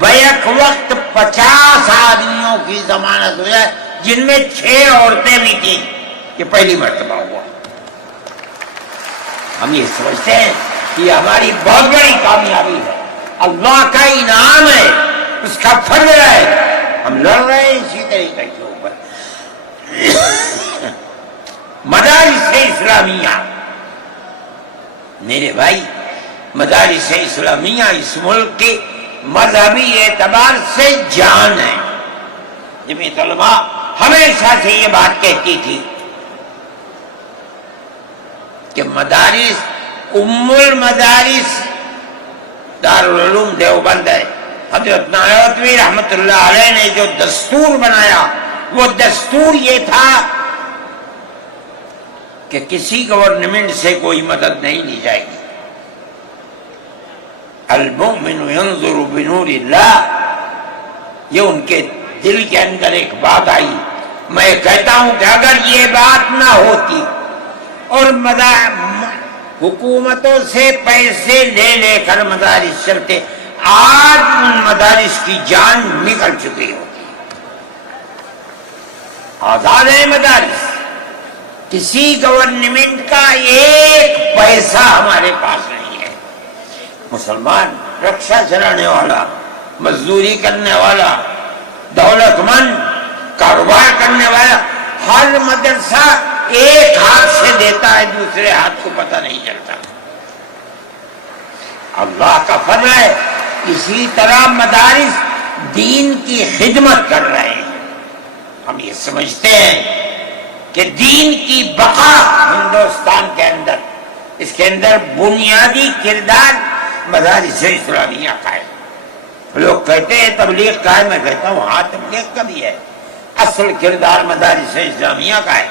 بیک وقت 50 آدمیوں کی ضمانت ہو جائے، جن میں 6 عورتیں بھی تھیں۔ یہ پہلی مرتبہ ہوا۔ ہم یہ سمجھتے ہیں کہ یہ ہماری بہت بڑی کامیابی ہے، اللہ کا انعام ہے، اس کا فضل ہے، ہم لڑ رہے ہیں اسی طریقے کے اوپر۔ مدارس اسلامیہ، میرے بھائی، مدارس اسلامیہ اس ملک کے مذہبی اعتبار سے جان ہے۔ جمعیت علماء ہمیشہ سے یہ بات کہتی تھی کہ مدارس، ام المدارس دارالعلوم دیوبند ہے۔ حضرت نانوتوی رحمت اللہ علیہ نے جو دستور بنایا، وہ دستور یہ تھا کہ کسی گورنمنٹ سے کوئی مدد نہیں لی جائے گی۔ المؤمن ينظر بنور اللہ، یہ ان کے دل کے اندر ایک بات آئی۔ میں کہتا ہوں کہ اگر یہ بات نہ ہوتی اور حکومتوں سے پیسے لے لے کر مدارس چلتے، آج ان مدارس کی جان نکل چکی ہوتی۔ آزاد ہے مدارس، کسی گورنمنٹ کا ایک پیسہ ہمارے پاس نہیں ہے۔ مسلمان رکشہ چلانے والا، مزدوری کرنے والا، دولت مند، کاروبار کرنے والا، ہر مدرسہ ایک ہاتھ سے دیتا ہے، دوسرے ہاتھ کو پتہ نہیں چلتا۔ اللہ کا فضل ہے، اسی طرح مدارس دین کی خدمت کر رہے ہیں۔ ہم یہ سمجھتے ہیں کہ دین کی بقا ہندوستان کے اندر، اس کے اندر بنیادی کردار مدارس اسلامیہ کا ہے۔ لوگ کہتے ہیں تبلیغ کا ہے، میں کہتا ہوں ہاں تبلیغ کا بھی ہے، اصل کردار مدارس اسلامیہ کا ہے۔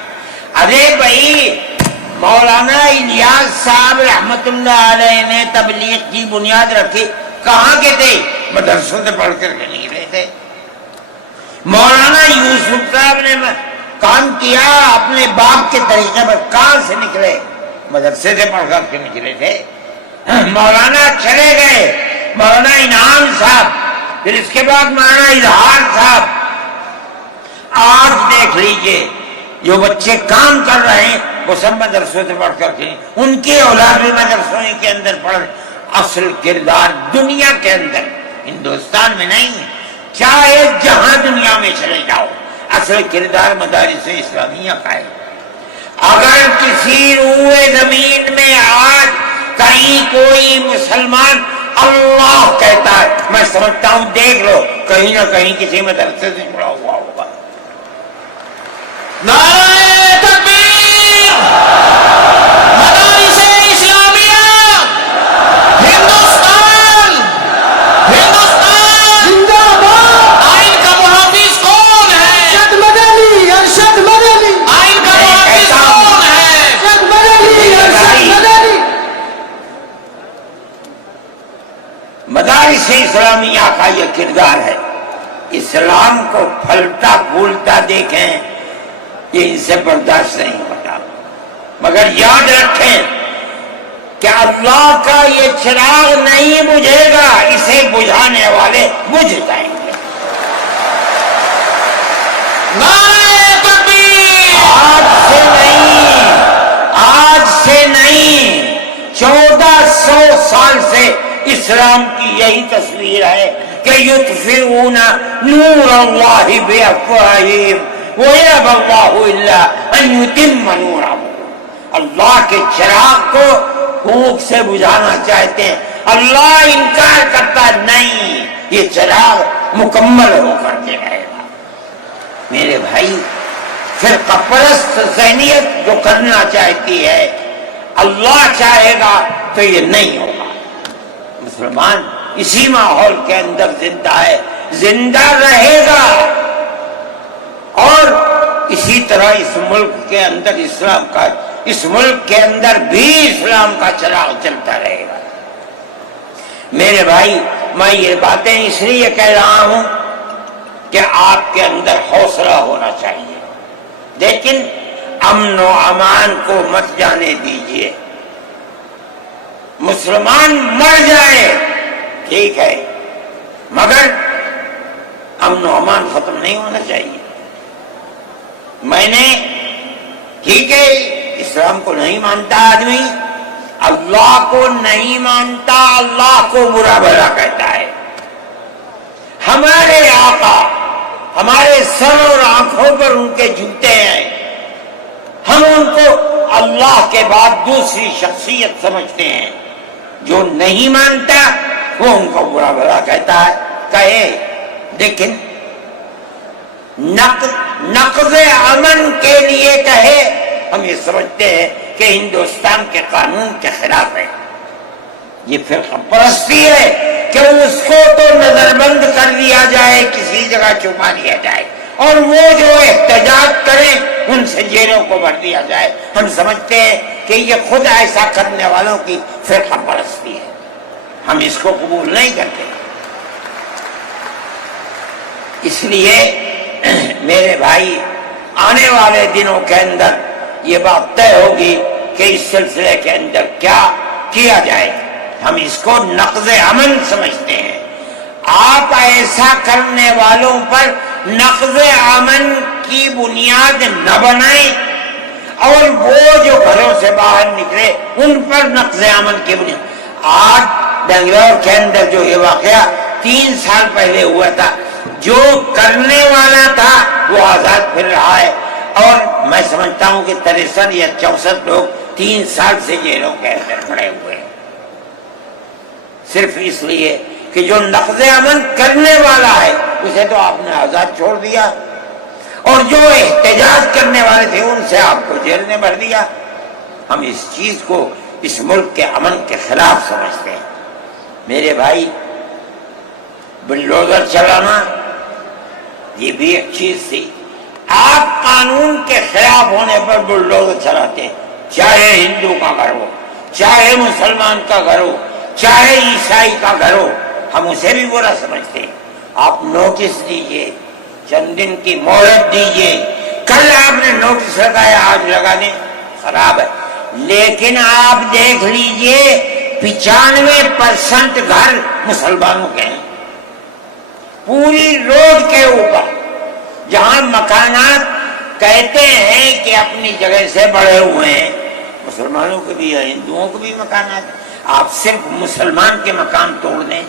ارے بھائی، مولانا الیاس صاحب رحمت اللہ علیہ نے تبلیغ کی بنیاد رکھی، کہاں کے تھے؟ مدرسوں سے پڑھ کر کے نکلے تھے۔ مولانا یوسف صاحب نے کام کیا اپنے باپ کے طریقے پر، کہاں سے نکلے؟ مدرسے سے پڑھ کر کے نکلے تھے۔ مولانا چلے گئے، مولانا انعام صاحب، پھر اس کے بعد مولانا اظہار صاحب، آج دیکھ لیجئے جو بچے کام کر رہے ہیں وہ سب مدرسوں سے پڑھ کر کے ان کے اولاد بھی مدرسوں کے اندر پڑھ رہے. اصل کردار دنیا کے اندر، ہندوستان میں نہیں ہے، چاہے جہاں دنیا میں چلے جاؤ، اصل کردار مدارس اسلامیہ کا ہے. اگر کسی روئے زمین میں آج کہیں کوئی مسلمان اللہ کہتا ہے، میں سمجھتا ہوں دیکھ لو کہیں نہ کہیں کسی مدرسے سے جڑا ہوا ہوگا. نعرہ تکبیر! مدارس اسلامیہ! ہندوستان! ہندوستان! زندہ باد! آئین کا محافظ کون ہے؟ ارشد مدنی، ارشد مدنی، آئین کا محافظ کون ہے؟ ارشد مدنی، ارشد مدنی. مدارس اسلامیہ کا یہ کردار ہے. اسلام کو پھلتا پھولتا دیکھیں یہ ان سے برداشت نہیں ہوتا. مگر یاد رکھیں کہ اللہ کا یہ چراغ نہیں بجھے گا، اسے بجھانے والے بجھ جائیں گے. نعرہ تکبیر! آج سے نہیں 1400 سال سے اسلام کی یہی تصویر ہے کہ یطفئون نور اللہ بافواہہم ویأبی اللہ الا ان یتم نورہ. اللہ کے چراغ کو پھونک سے بجھانا چاہتے ہیں، اللہ انکار کرتا نہیں، یہ چراغ مکمل ہو کر کے رہے گا. میرے بھائی، فرقہ پرست ذہنیت جو کرنا چاہتی ہے اللہ چاہے گا تو یہ نہیں ہوگا. مسلمان اسی ماحول کے اندر زندہ ہے، زندہ رہے گا، اور اسی طرح اس ملک کے اندر اسلام کا، اس ملک کے اندر بھی اسلام کا چراغ چلتا رہے گا. میرے بھائی، میں یہ باتیں اس لیے کہہ رہا ہوں کہ آپ کے اندر حوصلہ ہونا چاہیے، لیکن امن و امان کو مت جانے دیجیے. مسلمان مر جائے ٹھیک ہے، مگر امن و امان ختم نہیں ہونا چاہیے. میں نے ٹھیک ہے اسلام کو نہیں مانتا آدمی، اللہ کو نہیں مانتا، اللہ کو برا بھلا کہتا ہے. ہمارے آقا ہمارے سر اور آنکھوں پر ان کے جوتے ہیں، ہم ان کو اللہ کے بعد دوسری شخصیت سمجھتے ہیں. جو نہیں مانتا وہ ان کو برا بھلا کہتا ہے، کہے، لیکن نقض امن کے لیے کہے، ہم یہ سمجھتے ہیں کہ ہندوستان کے قانون کے خلاف ہے. یہ فرقہ پرستی ہے کہ اس کو تو نظر بند کر دیا جائے، کسی جگہ چھپا لیا جائے، اور وہ جو احتجاج کریں ان سے جیلوں کو بھر دیا جائے. ہم سمجھتے ہیں کہ یہ خود ایسا کرنے والوں کی فرقہ پرستی ہے، ہم اس کو قبول نہیں کرتے. اس لیے میرے بھائی، آنے والے دنوں کے اندر یہ بات طے ہوگی کہ اس سلسلے کے اندر کیا کیا جائے. ہم اس کو نقض امن سمجھتے ہیں. آپ ایسا کرنے والوں پر نقض امن کی بنیاد نہ بنائیں، اور وہ جو گھروں سے باہر نکلے ان پر نقض امن کی بنیاد. آج بنگلور کے اندر جو یہ واقعہ 3 سال پہلے ہوا تھا، جو کرنے والا تھا وہ آزاد پھر رہا ہے، اور میں سمجھتا ہوں کہ 63 یا 64 لوگ 3 سال سے جیلوں کے اندر کھڑے ہوئے ہیں، صرف اس لیے کہ جو نقض امن کرنے والا ہے اسے تو آپ نے آزاد چھوڑ دیا، اور جو احتجاج کرنے والے تھے ان سے آپ کو جیل میں بھر دیا. ہم اس چیز کو اس ملک کے امن کے خلاف سمجھتے ہیں. میرے بھائی، بلڈوزر چلانا یہ بھی ایک چیز تھی. آپ قانون کے خلاف ہونے پر بلڈوزر چلاتے ہیں، چاہے ہندو کا گھر ہو، چاہے مسلمان کا گھر ہو، چاہے عیسائی کا گھر ہو، ہم اسے بھی برا سمجھتے ہیں. آپ نوٹس دیجئے، چند دن کی مہلت دیجئے. کل آپ نے نوٹس لگایا، آج لگانے خراب ہے، لیکن آپ دیکھ لیجئے 95% گھر مسلمانوں کے ہیں، پوری روڈ کے اوپر جہاں مکانات کہتے ہیں کہ اپنی جگہ سے بڑے ہوئے ہیں، مسلمانوں کے بھی ہیں، ہندوؤں کے بھی مکانات، آپ صرف مسلمان کے مکان توڑ دیں،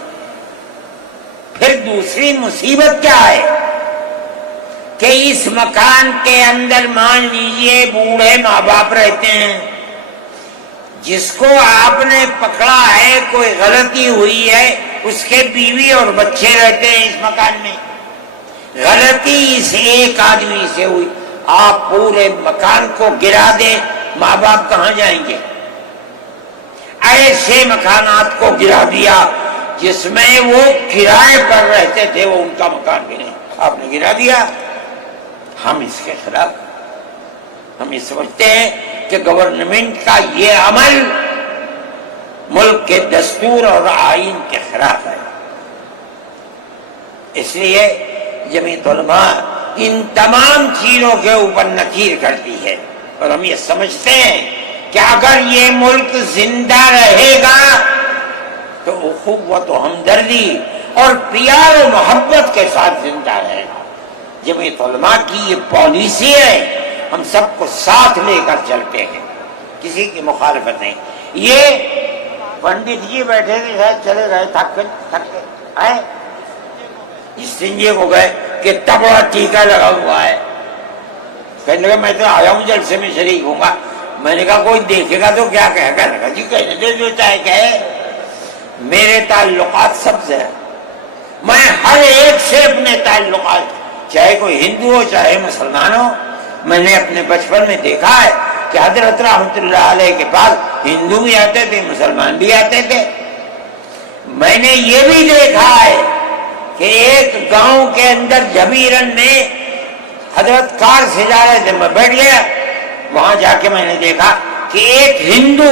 پھر دوسری مصیبت کیا ہے کہ اس مکان کے اندر مان لیجئے بوڑھے ماں باپ رہتے ہیں، جس کو آپ نے پکڑا ہے، کوئی غلطی ہوئی ہے، اس کے بیوی اور بچے رہتے ہیں اس مکان میں، غلطی اس ایک آدمی سے ہوئی، آپ پورے مکان کو گرا دیں، ماں باپ کہاں جائیں گے؟ ایسے مکانات کو گرا دیا جس میں وہ کرائے پر رہتے تھے، وہ ان کا مکان بھی نہیں، آپ نے گرا دیا۔ ہم اس کے خلاف، ہم یہ سمجھتے ہیں کہ گورنمنٹ کا یہ عمل ملک کے دستور اور آئین کے خلاف ہے۔ اس لیے جمعیت علماء ان تمام چیزوں کے اوپر نکیر کرتی ہے، اور ہم یہ سمجھتے ہیں کہ اگر یہ ملک زندہ رہے گا تو اخوت و ہمدردی اور پیار و محبت کے ساتھ زندہ رہے گا۔ جمعیت علماء کی یہ پالیسی ہے، ہم سب کو ساتھ لے کر چلتے ہیں، کسی کی مخالفت نہیں۔ یہ پنڈت جی بیٹھے تھے، شاید چلے گئے، تھک کے آئے، استنجے کو گئے کہ اتنا بڑا ٹیکا لگا ہوا ہے، کہنے لگا میں تو آیا ہوں جلسے میں شریک ہوں گا۔ میں نے کہا کوئی دیکھے گا تو کیا کہے گا؟ لگا جی کہنے دے جو چاہے کہے، میرے تعلقات سب سے ہیں، میں ہر ایک سے اپنے تعلقات، چاہے کوئی ہندو ہو چاہے مسلمان ہو، میں نے اپنے بچپن میں دیکھا ہے کہ حضرت رحمت اللہ علیہ کے پاس ہندو بھی آتے تھے، مسلمان بھی آتے تھے۔ میں نے یہ بھی دیکھا ہے کہ ایک گاؤں کے اندر جبیرن میں حضرت کار سے جا رہے تھے، میں بیٹھ گیا، وہاں جا کے میں نے دیکھا کہ ایک ہندو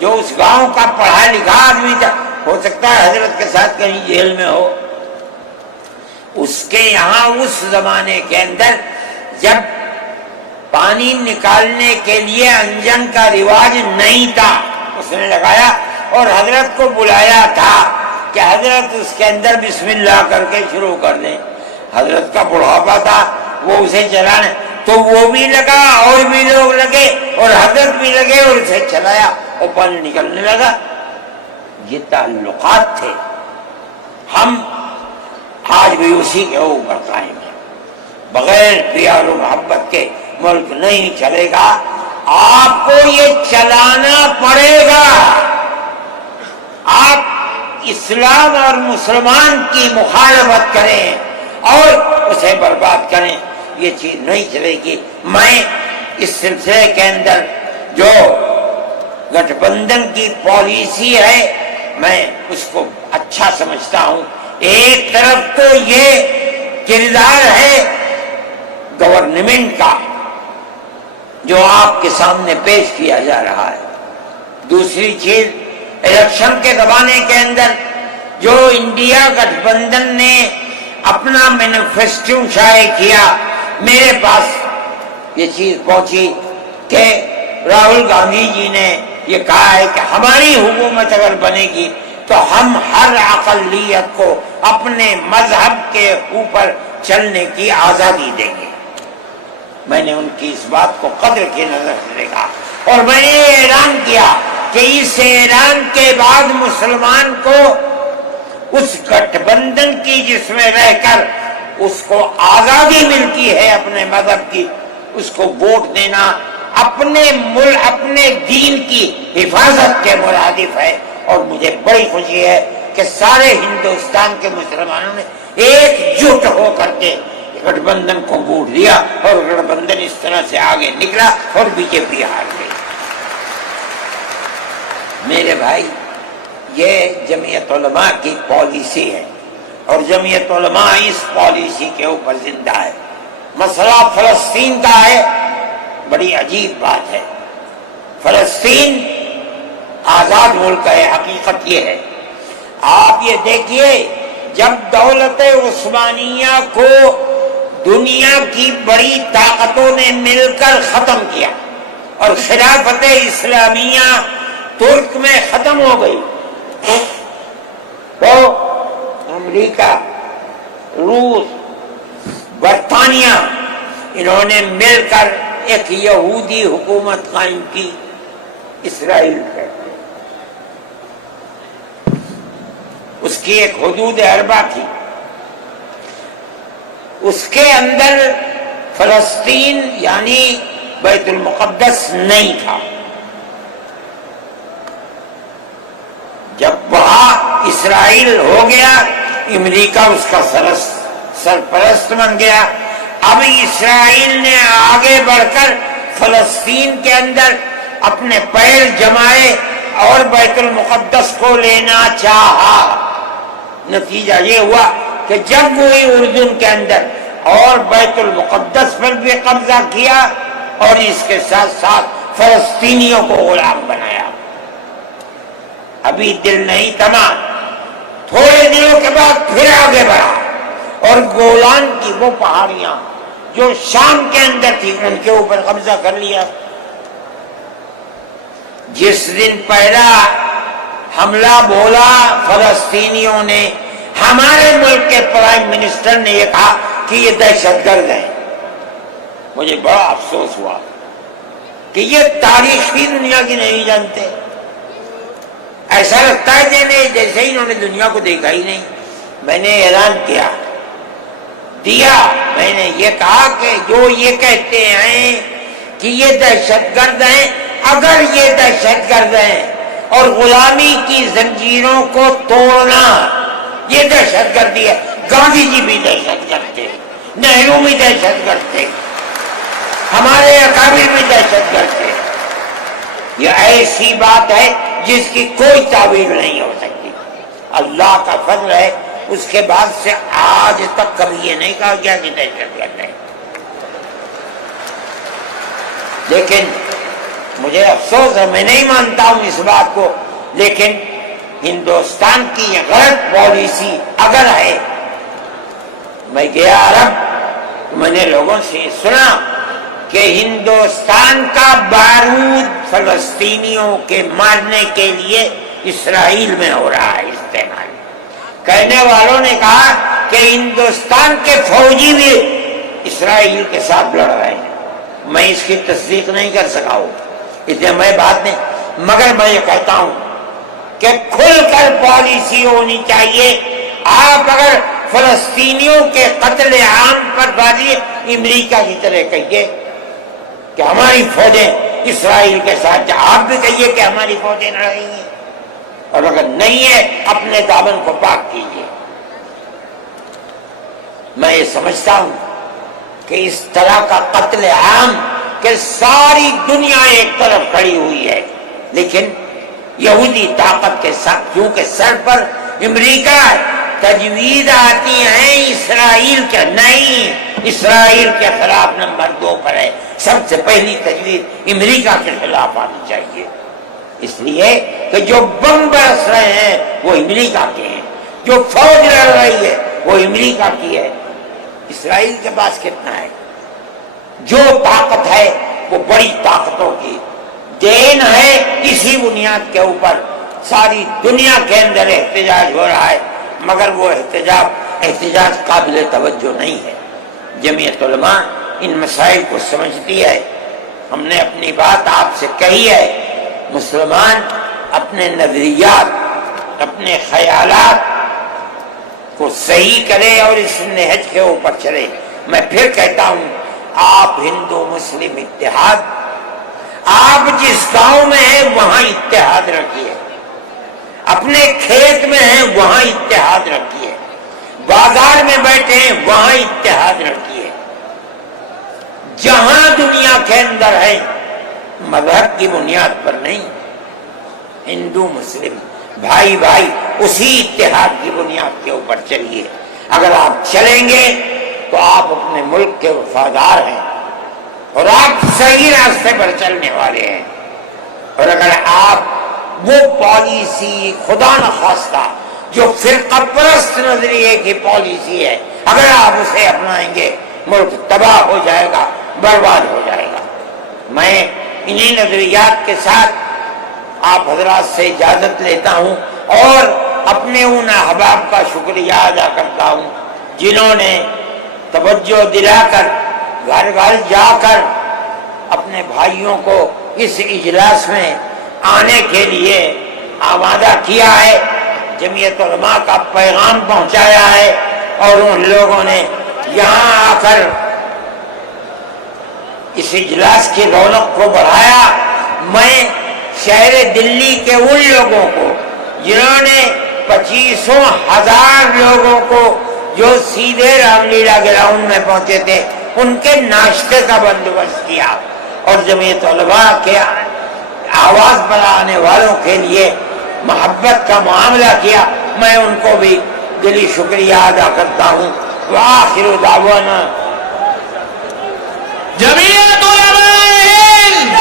جو اس گاؤں کا پڑھا لکھا آدمی تھا، ہو سکتا ہے حضرت کے ساتھ کہیں جیل میں ہو، اس کے یہاں اس زمانے کے اندر جب پانی نکالنے کے لیے انجن کا رواج نہیں تھا، اس نے لگایا اور حضرت کو بلایا تھا کہ حضرت اس کے اندر بسم اللہ کر کے شروع کر دیں۔ حضرت کا بڑھاپا تھا، وہ اسے چلانے، تو وہ بھی لگا اور بھی لوگ لگے اور حضرت بھی لگے اور اسے چلایا اور پانی نکلنے لگا۔ یہ تعلقات تھے، ہم آج بھی اسی کے اوپر قائم ہیں۔ بغیر پیار و محبت کے ملک نہیں چلے گا، آپ کو یہ چلانا پڑے گا۔ آپ اسلام اور مسلمان کی مخالفت کریں اور اسے برباد کریں، یہ چیز نہیں چلے گی۔ میں اس سلسلے کے اندر جو گٹھ بندھن کی پالیسی ہے میں اس کو اچھا سمجھتا ہوں۔ ایک طرف تو یہ کردار ہے گورنمنٹ کا جو آپ کے سامنے پیش کیا جا رہا ہے، دوسری چیز الیکشن کے زمانے کے اندر جو انڈیا گٹھ بندھن نے اپنا مینیفیسٹو شائع کیا، میرے پاس یہ چیز پہنچی کہ راہل گاندھی جی نے یہ کہا ہے کہ ہماری حکومت اگر بنے گی تو ہم ہر اقلیت کو اپنے مذہب کے اوپر چلنے کی آزادی دیں گے۔ میں نے ان کی اس بات کو قدر کی نظر سے دیکھا اور میں نے یہ اعلان کیا کہ اس اعلان کے بعد مسلمان کو اس گٹھ بندھن کی جس میں رہ کر اس کو آزادی ملتی ہے اپنے مذہب کی، اس کو ووٹ دینا اپنے ملک اپنے دین کی حفاظت کے مرادف ہے۔ اور مجھے بڑی خوشی ہے کہ سارے ہندوستان کے مسلمانوں نے ایک جٹ ہو کر کے گٹھ بندھن کو ووٹ دیا اور گٹھ بندھن اس طرح سے آگے نکلا اور بی جے پی ہار گئی۔ میرے بھائی، یہ جمعیت علماء کی پالیسی ہے اور جمعیت علماء اس پالیسی کے اوپر زندہ ہے۔ مسئلہ فلسطین کا ہے، بڑی عجیب بات ہے۔ فلسطین آزاد ملک ہے، حقیقت یہ ہے۔ آپ یہ دیکھیے، جب دولت عثمانیہ کو دنیا کی بڑی طاقتوں نے مل کر ختم کیا اور خلافت اسلامیہ ترک میں ختم ہو گئی، تو امریکہ، روس، برطانیہ، انہوں نے مل کر ایک یہودی حکومت قائم کی، اسرائیل ہے، اس کی ایک حدود اربع تھی، اس کے اندر فلسطین یعنی بیت المقدس نہیں تھا۔ جب وہاں اسرائیل ہو گیا، امریکہ اس کا سرپرست بن گیا۔ اب اسرائیل نے آگے بڑھ کر فلسطین کے اندر اپنے پیر جمائے اور بیت المقدس کو لینا چاہا۔ نتیجہ یہ ہوا کہ جب وہی اردن کے اندر اور بیت المقدس پر بھی قبضہ کیا اور اس کے ساتھ ساتھ فلسطینیوں کو غلام بنایا۔ ابھی دل نہیں تھما، تھوڑے دنوں کے بعد پھر آگے بڑھا اور گولان کی وہ پہاڑیاں جو شام کے اندر تھی ان کے اوپر قبضہ کر لیا۔ جس دن پہلا حملہ بولا فلسطینیوں نے، ہمارے ملک کے پرائم منسٹر نے یہ کہا کہ یہ دہشت گرد ہیں۔ مجھے بڑا افسوس ہوا کہ یہ تاریخ بھی دنیا کی نہیں جانتے۔ ایسا لگتا ہے جیسے ہی انہوں نے دنیا کو دیکھا ہی نہیں۔ میں نے اعلان دیا، میں نے یہ کہا کہ جو یہ کہتے ہیں کہ یہ دہشت گرد ہیں، اگر یہ دہشت گرد ہیں اور غلامی کی زنجیروں کو توڑنا یہ دہشت گردی ہے، گاندھی جی بھی دہشت گرد تھے، نہرو بھی دہشت گرد تھے، ہمارے اکابر بھی دہشت گرد تھے۔ یہ ایسی بات ہے جس کی کوئی تعبیر نہیں ہو سکتی۔ اللہ کا فضل ہے، اس کے بعد سے آج تک کبھی یہ نہیں کہا گیا کہ دہشت گرد ہے۔ لیکن مجھے افسوس ہے، میں نہیں مانتا ہوں اس بات کو، لیکن ہندوستان کی یہ غلط پالیسی اگر ہے، میں گیا عرب، میں نے لوگوں سے سنا کہ ہندوستان کا بارود فلسطینیوں کے مارنے کے لیے اسرائیل میں ہو رہا ہے استعمال۔ کہنے والوں نے کہا کہ ہندوستان کے فوجی بھی اسرائیل کے ساتھ لڑ رہے ہیں۔ میں اس کی تصدیق نہیں کر سکا ہوں، اتنے میں بات نہیں، مگر میں یہ کہتا ہوں کہ کھل کر پالیسی ہونی چاہیے۔ آپ اگر فلسطینیوں کے قتل عام پر بازی امریکہ کی طرح کہیے کہ ہماری فوجیں اسرائیل کے ساتھ، آپ بھی کہیے کہ ہماری فوجیں لڑ رہی ہیں، اور اگر نہیں ہے اپنے دامن کو پاک کیجیے۔ میں یہ سمجھتا ہوں کہ اس طرح کا قتل عام کہ ساری دنیا ایک طرف کھڑی ہوئی ہے، لیکن یہودی طاقت کے ساتھ کیونکہ سر پر امریکہ ہے، تجویز آتی ہیں اسرائیل کے، نہیں، اسرائیل کے خلاف نمبر 2 پر ہے، سب سے پہلی تجویز امریکہ کے خلاف آنی چاہیے، اس لیے کہ جو بم برس رہے ہیں وہ امریکہ کے ہیں، جو فوج لڑ رہی ہے وہ امریکہ کی ہے۔ اسرائیل کے پاس کتنا ہے؟ جو طاقت ہے وہ بڑی طاقتوں کی دین ہے۔ اسی بنیاد کے اوپر ساری دنیا کے اندر احتجاج ہو رہا ہے، مگر وہ احتجاج قابل توجہ نہیں ہے۔ جمعیت علماء ان مسائل کو سمجھتی ہے، ہم نے اپنی بات آپ سے کہی ہے۔ مسلمان اپنے نظریات، اپنے خیالات کو صحیح کرے اور اس نہج کے اوپر چلے۔ میں پھر کہتا ہوں، آپ ہندو مسلم اتحاد، آپ جس گاؤں میں ہیں وہاں اتحاد رکھیے، اپنے کھیت میں ہیں وہاں اتحاد رکھیے، بازار میں بیٹھے ہیں وہاں اتحاد رکھیے، جہاں دنیا کے اندر ہے مذہب کی بنیاد پر نہیں، ہندو مسلم بھائی بھائی اسی اتحاد کی بنیاد کے اوپر چلیے۔ اگر آپ چلیں گے تو آپ اپنے ملک کے وفادار ہیں اور آپ صحیح راستے پر چلنے والے ہیں، اور اگر آپ وہ پالیسی خدا نخواستہ جو فرقہ پرست نظریے کی پالیسی ہے، اگر آپ اسے اپنائیں گے ملک تباہ ہو جائے گا، برباد ہو جائے گا۔ میں انہی نظریات کے ساتھ آپ حضرات سے اجازت لیتا ہوں اور اپنے ان احباب کا شکریہ ادا کرتا ہوں جنہوں نے توجہ دلا کر گھر گھر جا کر اپنے بھائیوں کو اس اجلاس میں آنے کے لیے آمادہ کیا ہے، جمعیت علماء کا پیغام پہنچایا ہے، اور ان لوگوں نے یہاں آ کر اس اجلاس کی رونق کو بڑھایا۔ میں شہر دلی کے ان لوگوں کو جنہوں نے 25,000 لوگوں کو جو سیدھے رام لیلا گراؤنڈ میں پہنچے تھے ان کے ناشتے کا بندوبست کیا، اور جمعیت علماء کے آواز بڑھانے والوں کے لیے محبت کا معاملہ کیا، میں ان کو بھی دلی شکریہ ادا کرتا ہوں۔ وآخر دعوانا جمعیت علماء ہند،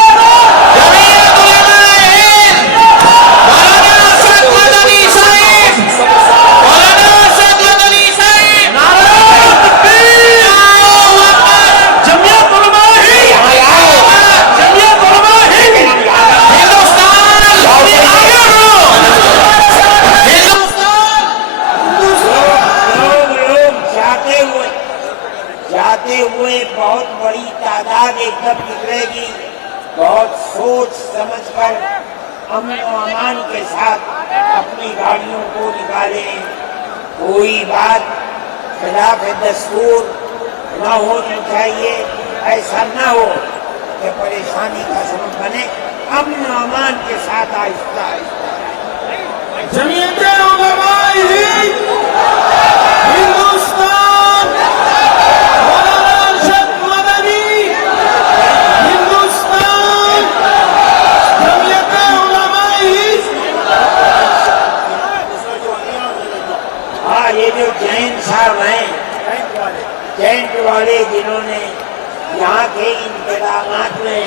جمعیت علماء ہند، مولانا اسد مدنی صاحب، مولانا اسد مدنی صاحب، نعرہ تکبیر، اللہ اکبر، جمعیت علماء ہند، جمعیت علماء ہند، ہندوستان، لوگ جاتے ہوئے بہت بڑی تعداد ایک دم نکلے گی، بہت سوچ سمجھ کر امن و امان کے ساتھ اپنی گاڑیوں کو نکالیں، کوئی بات خلاف دستور نہ ہونی چاہیے، ایسا نہ ہو کہ پریشانی کا سبب بنے، امن و امان کے ساتھ آہستہ آہستہ۔ جمعیت علماء ہند ہندوستان، مولانا ارشد مدنی ہندوستان، جمعیت علماء ہند۔ ہاں، یہ جو جین صاحب ہیں، ٹینٹ والے، جنہوں نے یہاں کے انتظامات میں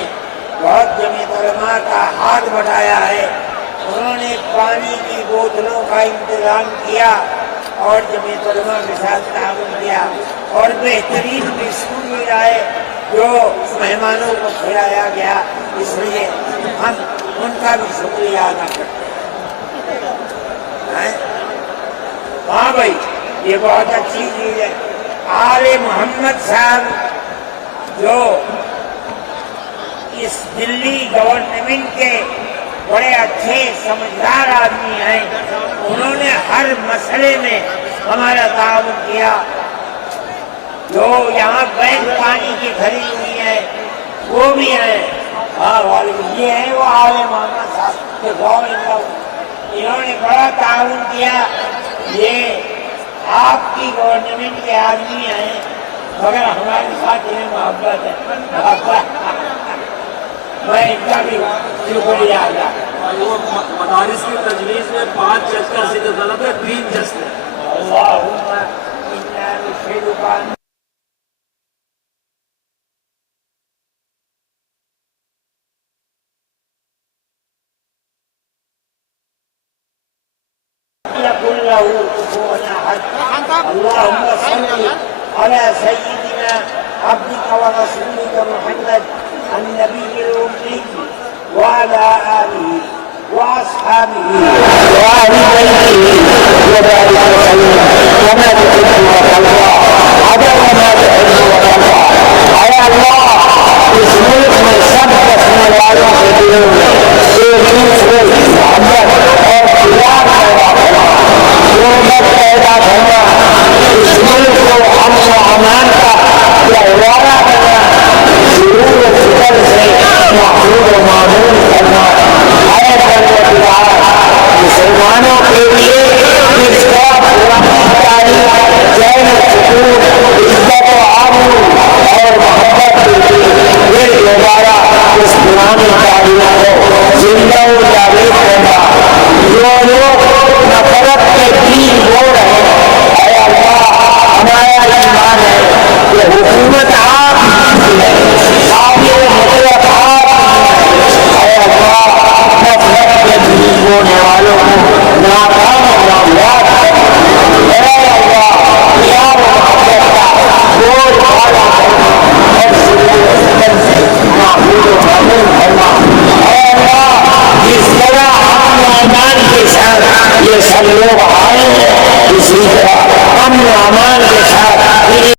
بہت جمعیت علماء کا ہاتھ بڑھایا ہے، انہوں نے پانی کی بوتلوں کا انتظام کیا اور جمعیت علماء کے ساتھ تعاون کیا، اور بہترین بسکٹ بھی لائے جو مہمانوں کو کھلایا گیا، اس لیے ہم ان کا بھی شکریہ ادا کرتے ہیں۔ ہاں بھائی، یہ بہت اچھی چیز ہے۔ آل محمد صاحب جو اس دلی گورنمنٹ کے بڑے اچھے سمجھدار آدمی ہیں، انہوں نے ہر مسئلے میں ہمارا تعاون کیا۔ جو یہاں بینک پانی کی کھڑی ہوئی ہے وہ بھی ہیں، ہاں یہ ہے وہ آل محمد صاحب کے انہوں نے بڑا تعاون کیا۔ یہ آپ کی گورنمنٹ کے آدمی ہیں مگر ہمارے ساتھ انہیں محبت ہے، میں ان کا بھی شکریہ ادا کرتا ہوں۔ وہ مدارس کی تجویز میں 5 جج کا ذکر غلط ہے، 3 جج ہے۔ اللہم انا نشہدک ان يكن له كفوا احد۔ اللهم صل على سيدنا عبدك ورسولك محمد النبي الأمي وعلى آله وأصحابه وآل بيته